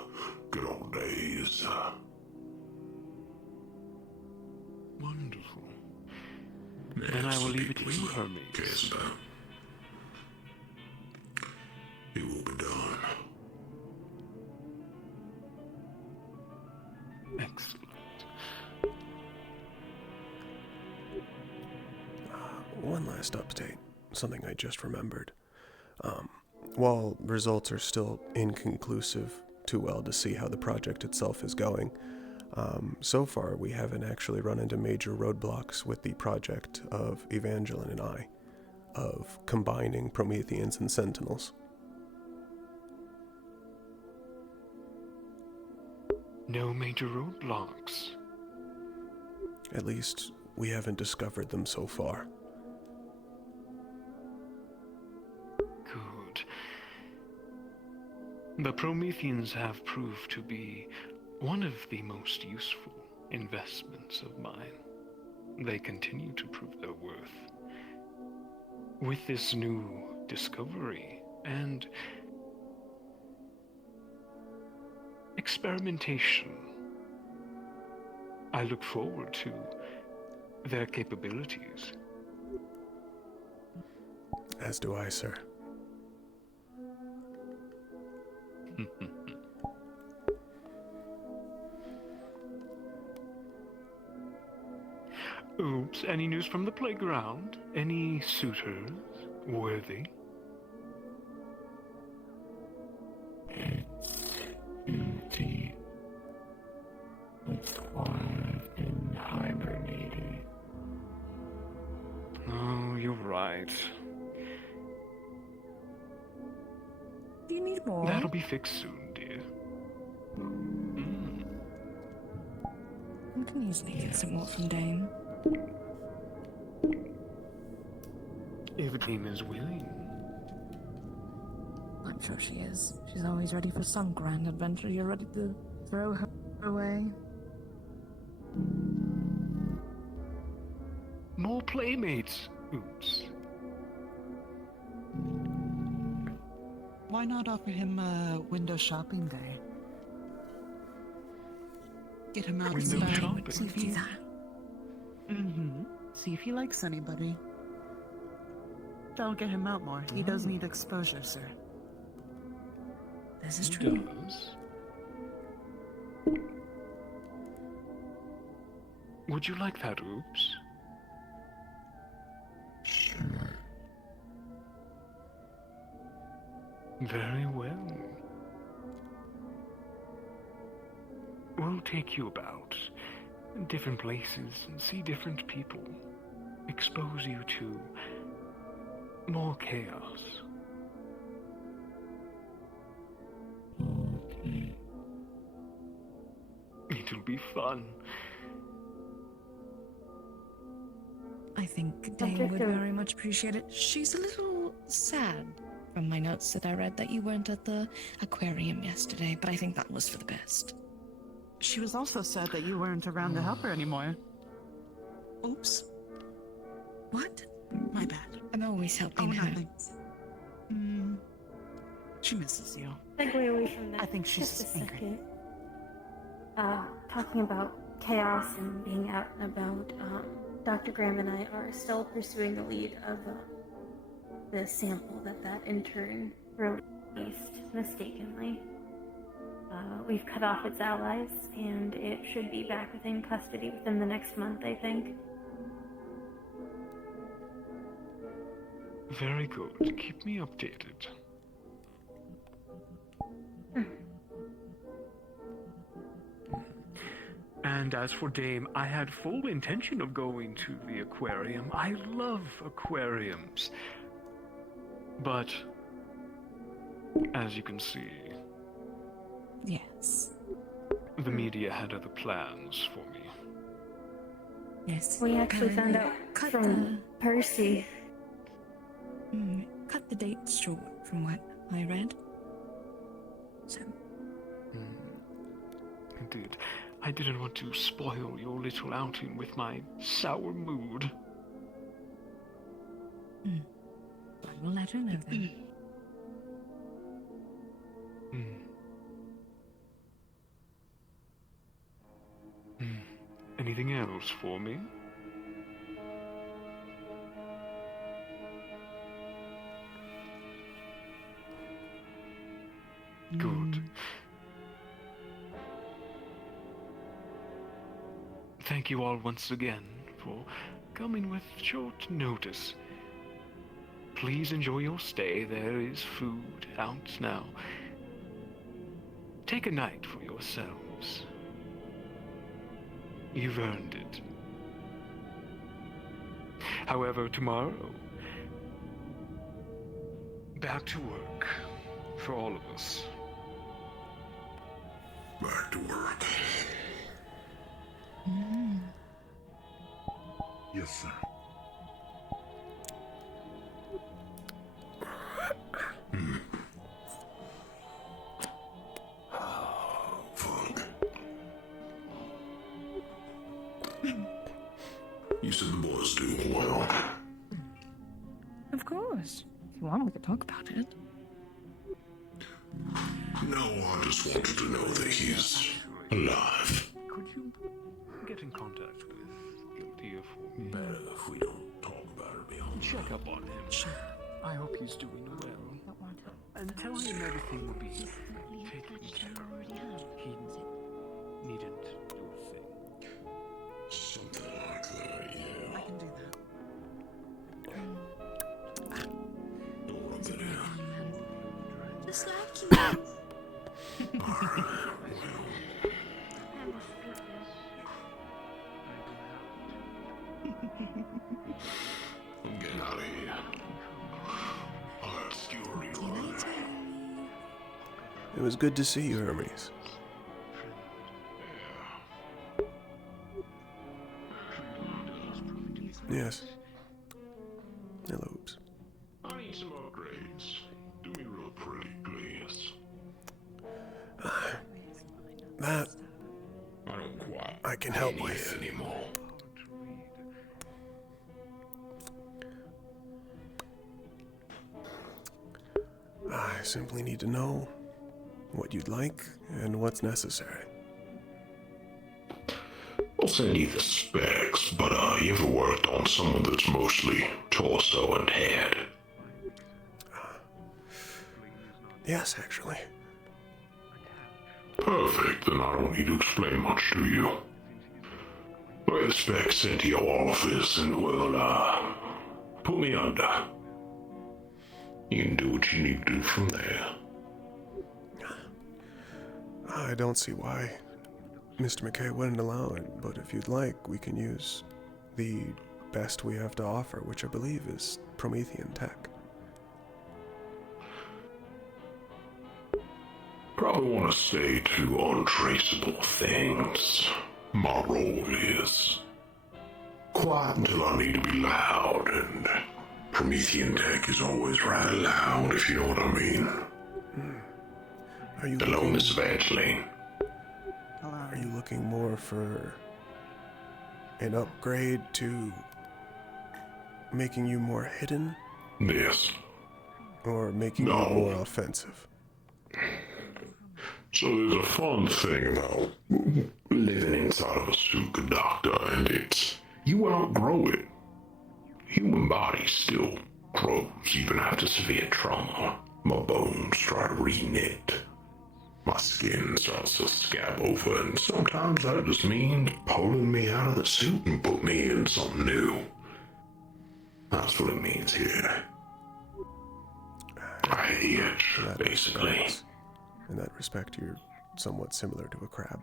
good old days. Wonderful. Then I will leave it to you, Hermes. Cares about. It will be done. Excellent. One last update, something I just remembered. While results are still inconclusive, too well to see how the project itself is going, so far we haven't actually run into major roadblocks with the project of Evangeline and I, of combining Prometheans and Sentinels. No major roadblocks. At least, we haven't discovered them so far. Good. The Prometheans have proved to be one of the most useful investments of mine. They continue to prove their worth. With this new discovery and experimentation. I look forward to their capabilities. As do I, sir. Oops, any news from the playground? Any suitors worthy? Empty. It's quiet and hibernating. Oh, you're right. Do you need more? That'll be fixed soon, dear. I can easily get some more from Dame. If Dame is willing. I'm sure she is. She's always ready for some grand adventure. You're ready to throw her away. More playmates. Oops. Why not offer him a window shopping day? Get him out Window and about. shopping? See if he... See if he likes anybody. That'll get him out more. He does need exposure, sir. This is He true. does. Would you like that, Oops? Sure. Very well. We'll take you about different places and see different people. Expose you to more chaos. Okay. It'll be fun. I think Dame would very much appreciate it. She's a little sad from my notes that I read that you weren't at the aquarium yesterday, but I think that was for the best. She was also sad that you weren't around to help her anymore. Oops. What? My bad. I'm always Oh, helping her. nothing. She misses you. Segue away from that. I think she's just a angry. second. Talking about chaos and being out and about, Dr. Graham and I are still pursuing the lead of the sample that intern released mistakenly. We've cut off its allies, and it should be back within custody within the next month, I think. Very good. Keep me updated. And as for Dame, I had full intention of going to the aquarium. I love aquariums. But, as you can see, Yes. the media had other plans for me. Yes. We actually found out cut from Percy. cut the date short from what I read. So, Indeed. I didn't want to spoil your little outing with my sour mood. I will let her know then. Anything else for me? Good. Thank you all once again for coming with short notice. Please enjoy your stay. There is food out now. Take a night for yourselves. You've earned it. However, tomorrow, back to work for all of us. Back to work. Yes, sir. Fuck. You said the boys doing well. Of course. If you want, we could talk about it. No, I just wanted to know that he's alive. Could you get in contact with Guilty for me? Better if we don't talk about it beyond. Check up on him. I hope he's doing well. And tell him everything will be taken care of. He needn't do a thing. Something like that, yeah. I can do that. Don't rub that in. Just like you. I'm getting out of here. I got security running. It was good to see you, Hermes. Yes. Hello, oops. I need some upgrades. Do me real pretty, please. That I don't quite I can help need with. it anymore. I simply need to know what you'd like and what's necessary. I'll send you the specs, but you ever worked on someone that's mostly torso and head? Yes, actually. Perfect, then I don't need to explain much to you. I'll get the specs sent to your office and we'll, put me under. You can do what you need to do from there. I don't see why Mr. McKay wouldn't allow it, but if you'd like, we can use the best we have to offer, which I believe is Promethean tech. Probably want to stay to untraceable things. My role is quiet until I need to be loud, and Promethean tech is always rather loud, if you know what I mean. Are you Hello, looking, Miss Evangeline. are you looking more for an upgrade to making you more hidden, Yes. or making you No. more offensive? So there's a fun thing about living inside of a suit, doctor, and it's you outgrow it. Human body still grows even after severe trauma. My bones try to reknit. My skin starts to scab over, and sometimes that just means pulling me out of the suit and put me in something new. That's what it means here. I hate the itch, basically. In that respect, you're somewhat similar to a crab.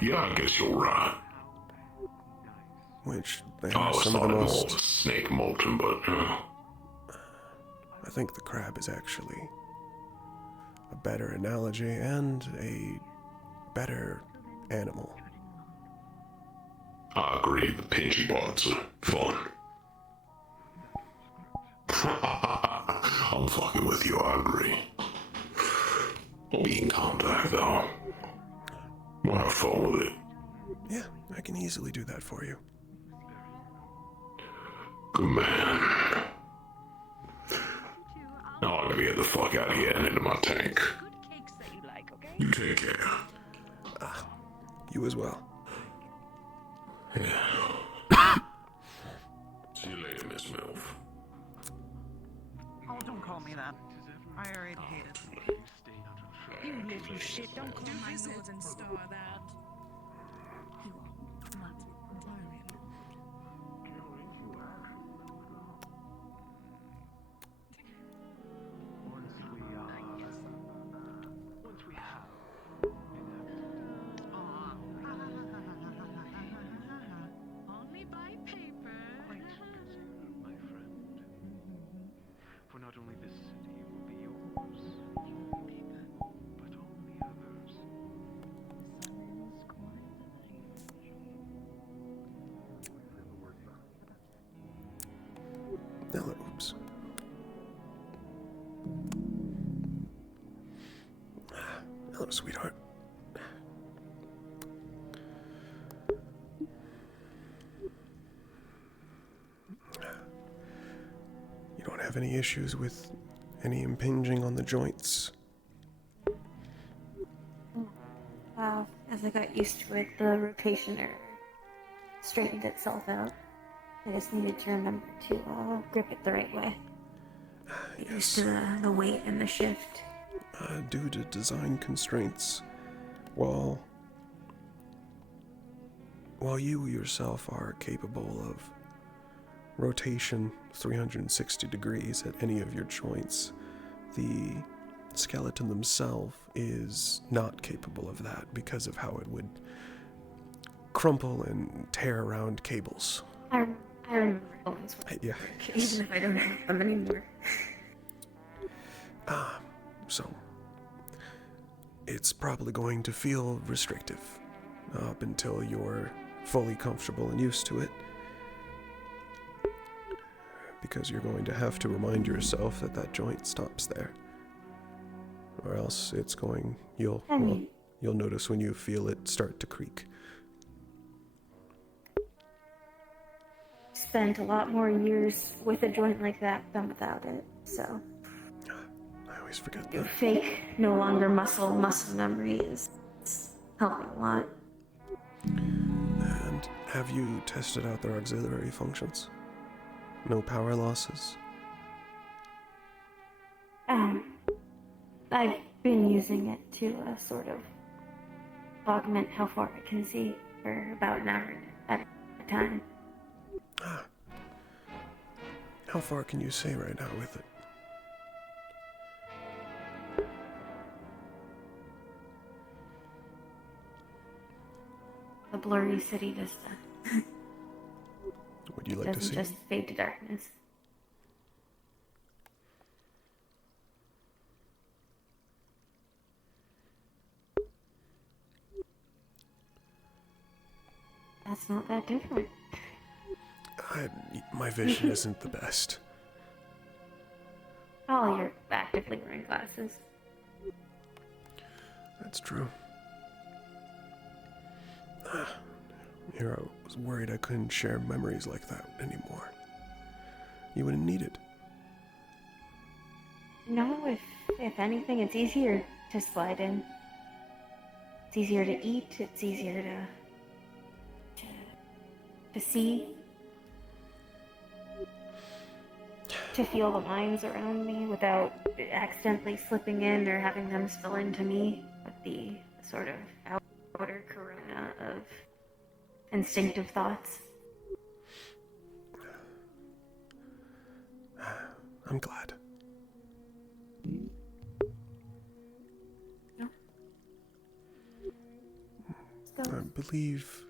Yeah, I guess you're right. Which they I are always some of thought the it more most. of a snake molten, but I think the crab is actually a better analogy and a better animal. I agree, the pinchy parts are fun. I'm fucking with you, I agree. I'll be in contact, though. We'll have fun with it. Yeah, I can easily do that for you. Good man. Now I gotta get the fuck out of here and into my tank. You take care. You as well. Yeah. See you later, Miss Milf. Oh, don't call me that. I already hate it. You little shit, don't call my Northern Star that. You are not Valerian. Once we have Only by paper. quite busy, my friend. For not only this city will be yours, but all the others. Hello, oops. Hello, sweetheart. You don't have have any issues with any impinging on the joints? As I got used to it, the rotationer straightened itself out. I just needed to remember to grip it the right way. Get used to the weight and the shift. Due to design constraints, while you yourself are capable of rotation 360 degrees at any of your joints, the skeleton themselves is not capable of that because of how it would crumple and tear around cables. I remember bones, Yeah. even if I don't have them anymore. So it's probably going to feel restrictive up until you're fully comfortable and used to it, because you're going to have to remind yourself that that joint stops there, or else it's going, you'll notice when you feel it start to creak. Spent a lot more years with a joint like that than without it, so I always forget that. fake, no longer muscle memory is helping a lot. And have you tested out their auxiliary functions? No power losses? I've been using it to sort of augment how far I can see for about an hour at a time. How far can you see right now with it? A blurry city vista. Would you like to see? Doesn't just fade to darkness. That's not that different. My vision isn't the best. Oh, you're actively wearing glasses. That's true. Here I was worried I couldn't share memories like that anymore. You wouldn't need it. No, if anything, it's easier to slide in. It's easier to eat. It's easier to see. To feel the minds around me without accidentally slipping in or having them spill into me with the sort of outer corona of instinctive thoughts. I'm glad. No. I believe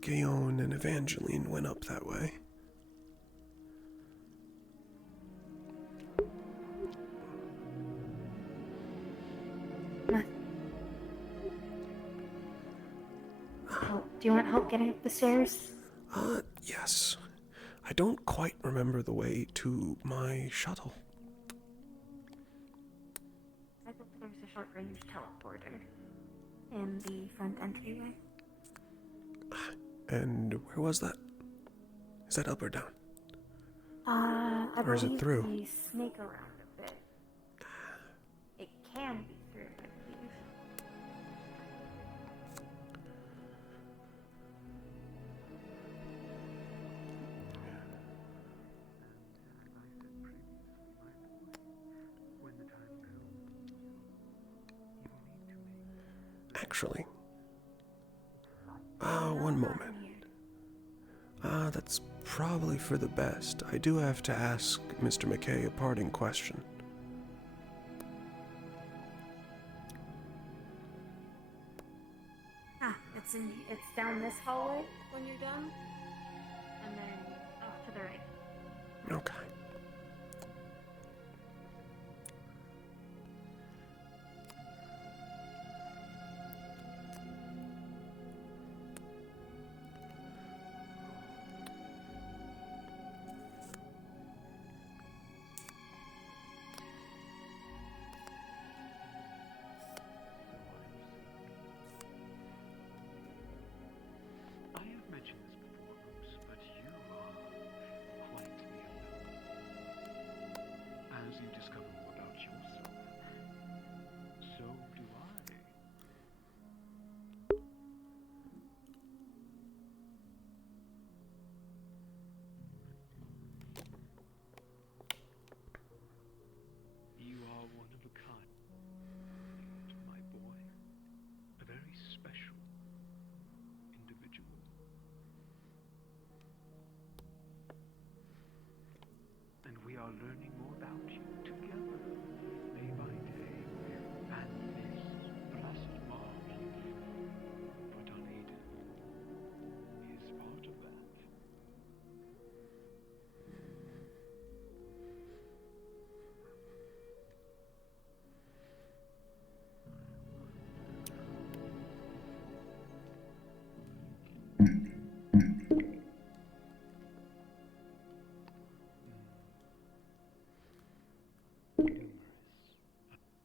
Gaon and Evangeline went up that way. Do you want help getting up the stairs? Yes. I don't quite remember the way to my shuttle. I thought there was a short-range teleporter in the front entryway. And where was that? Is that up or down? I Or is it believe through? we snake around a bit. It can be through, I believe. Actually. One moment. That's probably for the best. I do have to ask Mr. McKay a parting question. It's down this hallway when you're done, and then off to the right. Okay. I have mentioned this before, are learning more about you together, day by day, and this placid march put on Aiden is part of that.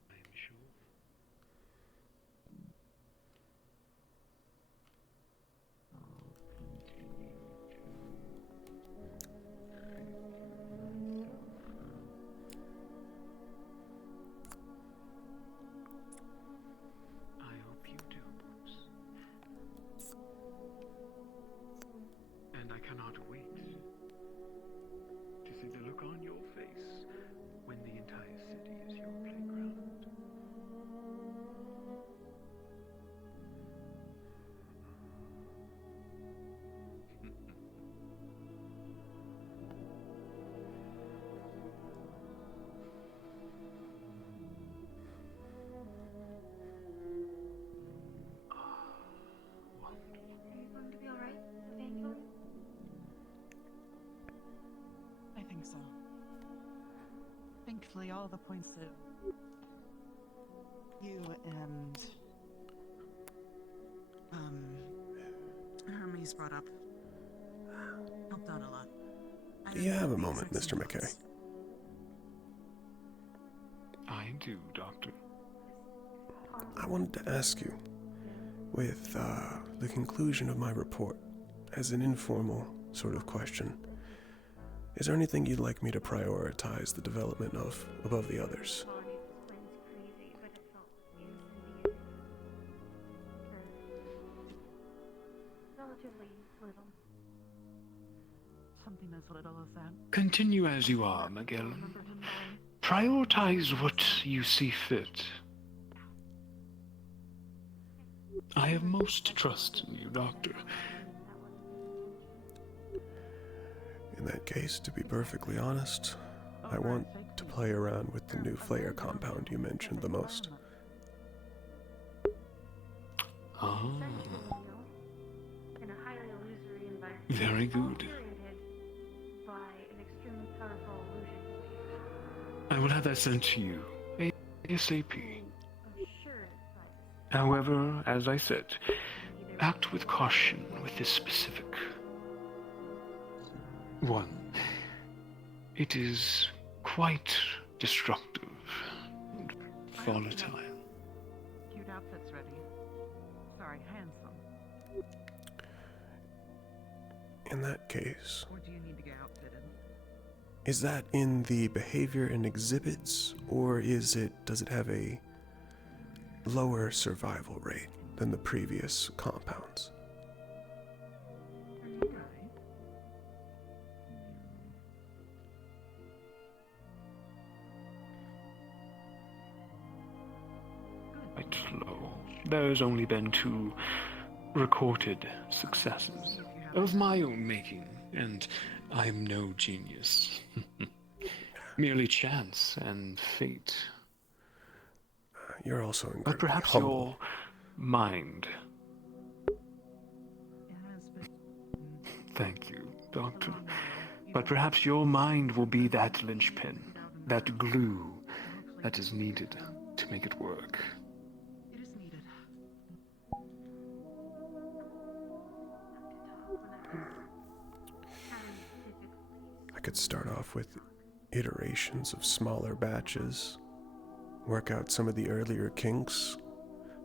I'm sure. I hope you do, Bruce. And I cannot wait to see the look on your face when the entire city is your playground. Going to be alright? The painkiller? I think so. Thankfully, all the points that you and Hermes brought up helped out a lot. Do you have a moment, Mr. McKay? I do, Doctor. I wanted to ask you, with the conclusion of my report, as an informal sort of question, is there anything you'd like me to prioritize the development of above the others? Crazy, but it felt incendiary. Relatively little. Something as little as that. Continue as you are, Magellan. Prioritize what you see fit. I have most trust in you, Doctor. In that case, to be perfectly honest, I want to play around with the new flare compound you mentioned the most. Ah, In a highly illusory environment. very all good. curated by an extremely powerful illusion. I will have that sent to you ASAP. Oh, sure, but However, as I said, act with caution with this specific one. It is quite destructive and volatile. Cute outfits ready. Sorry, handsome. In that case, Or do you need to get outfitted? is that in the behavior and exhibits, or does it have a lower survival rate than the previous compounds? Quite low. There's only been 2 recorded successes of my own making, and I am no genius. Merely chance and fate. You're also incredibly But perhaps humble. your mind. It has been. Thank you, Doctor. But perhaps your mind will be that linchpin, that glue that is needed to make it work. It is needed. I could start off with iterations of smaller batches, work out some of the earlier kinks.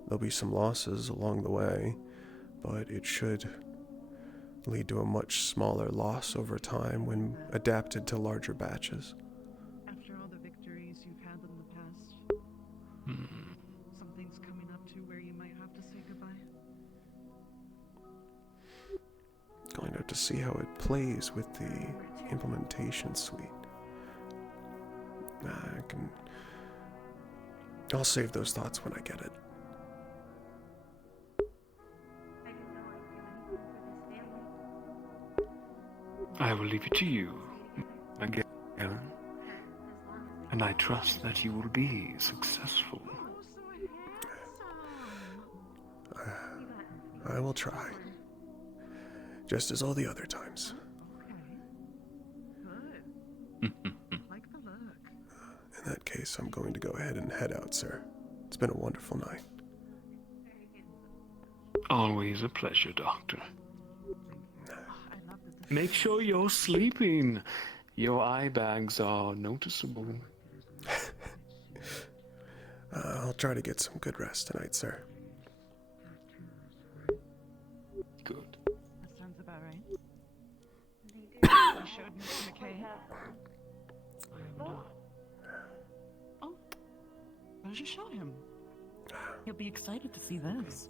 There'll be some losses along the way, but it should lead to a much smaller loss over time when adapted to larger batches. After all the victories you've had in the past, something's coming up to where you might have to say goodbye. Going out to see how it plays with the implementation suite. I'll save those thoughts when I get it. I didn't know I'd do anything for this family. I will leave it to you, Magellan. and I trust that you will be successful. I will try. Just as all the other times. Good. Like the look. In that case, I'm going to go ahead and head out, sir. It's been a wonderful night. Always a pleasure, Doctor. I love that. Make sure you're sleeping. Your eye bags are noticeable. I'll try to get some good rest tonight, sir. Good. That sounds about right. You showed Mr. McKay. Oh, why don't you show him? He'll be excited to see this.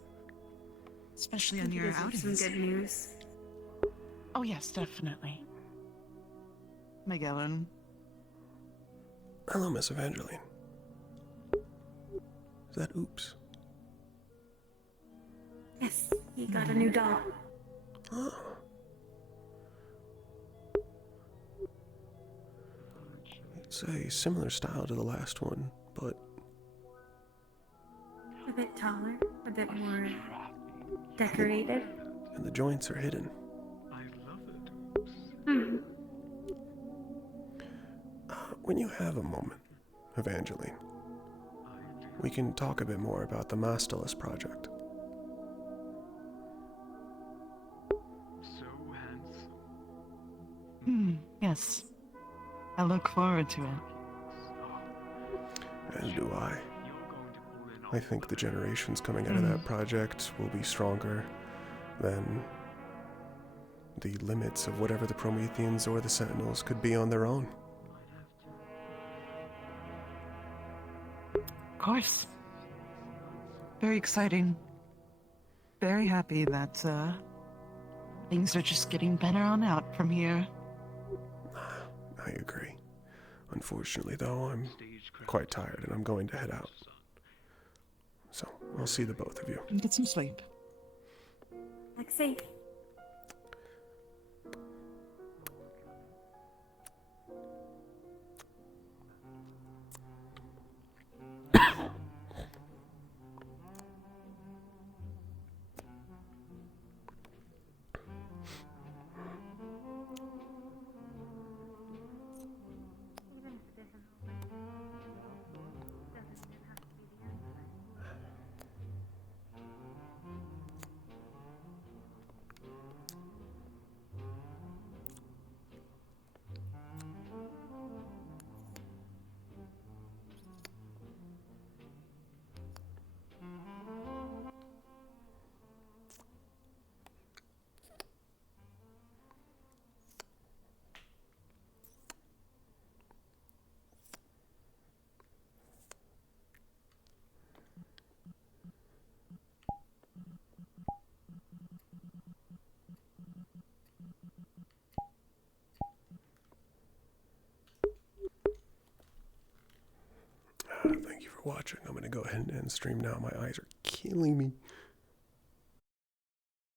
Especially on your Gives you outings. some good news. Oh yes, definitely. Magellan. Hello, Miss Evangeline. Is that oops? Yes, he got a new doll. Oh. It's a similar style to the last one, but A bit taller, a bit more decorated. and the joints are hidden. I love it. When you have a moment, Evangeline, we can talk a bit more about the Masterless project. So handsome. Yes. I look forward to it. As do I. You're going to pull in all I think the generations coming out of that project will be stronger than the limits of whatever the Prometheans or the Sentinels could be on their own. Of course. Very exciting. Very happy that things are just getting better on out from here. I agree. Unfortunately, though, I'm quite tired and I'm going to head out. So, I'll see the both of you. Get some sleep. Like safe. Thank you for watching. I'm going to go ahead and end stream now. My eyes are killing me.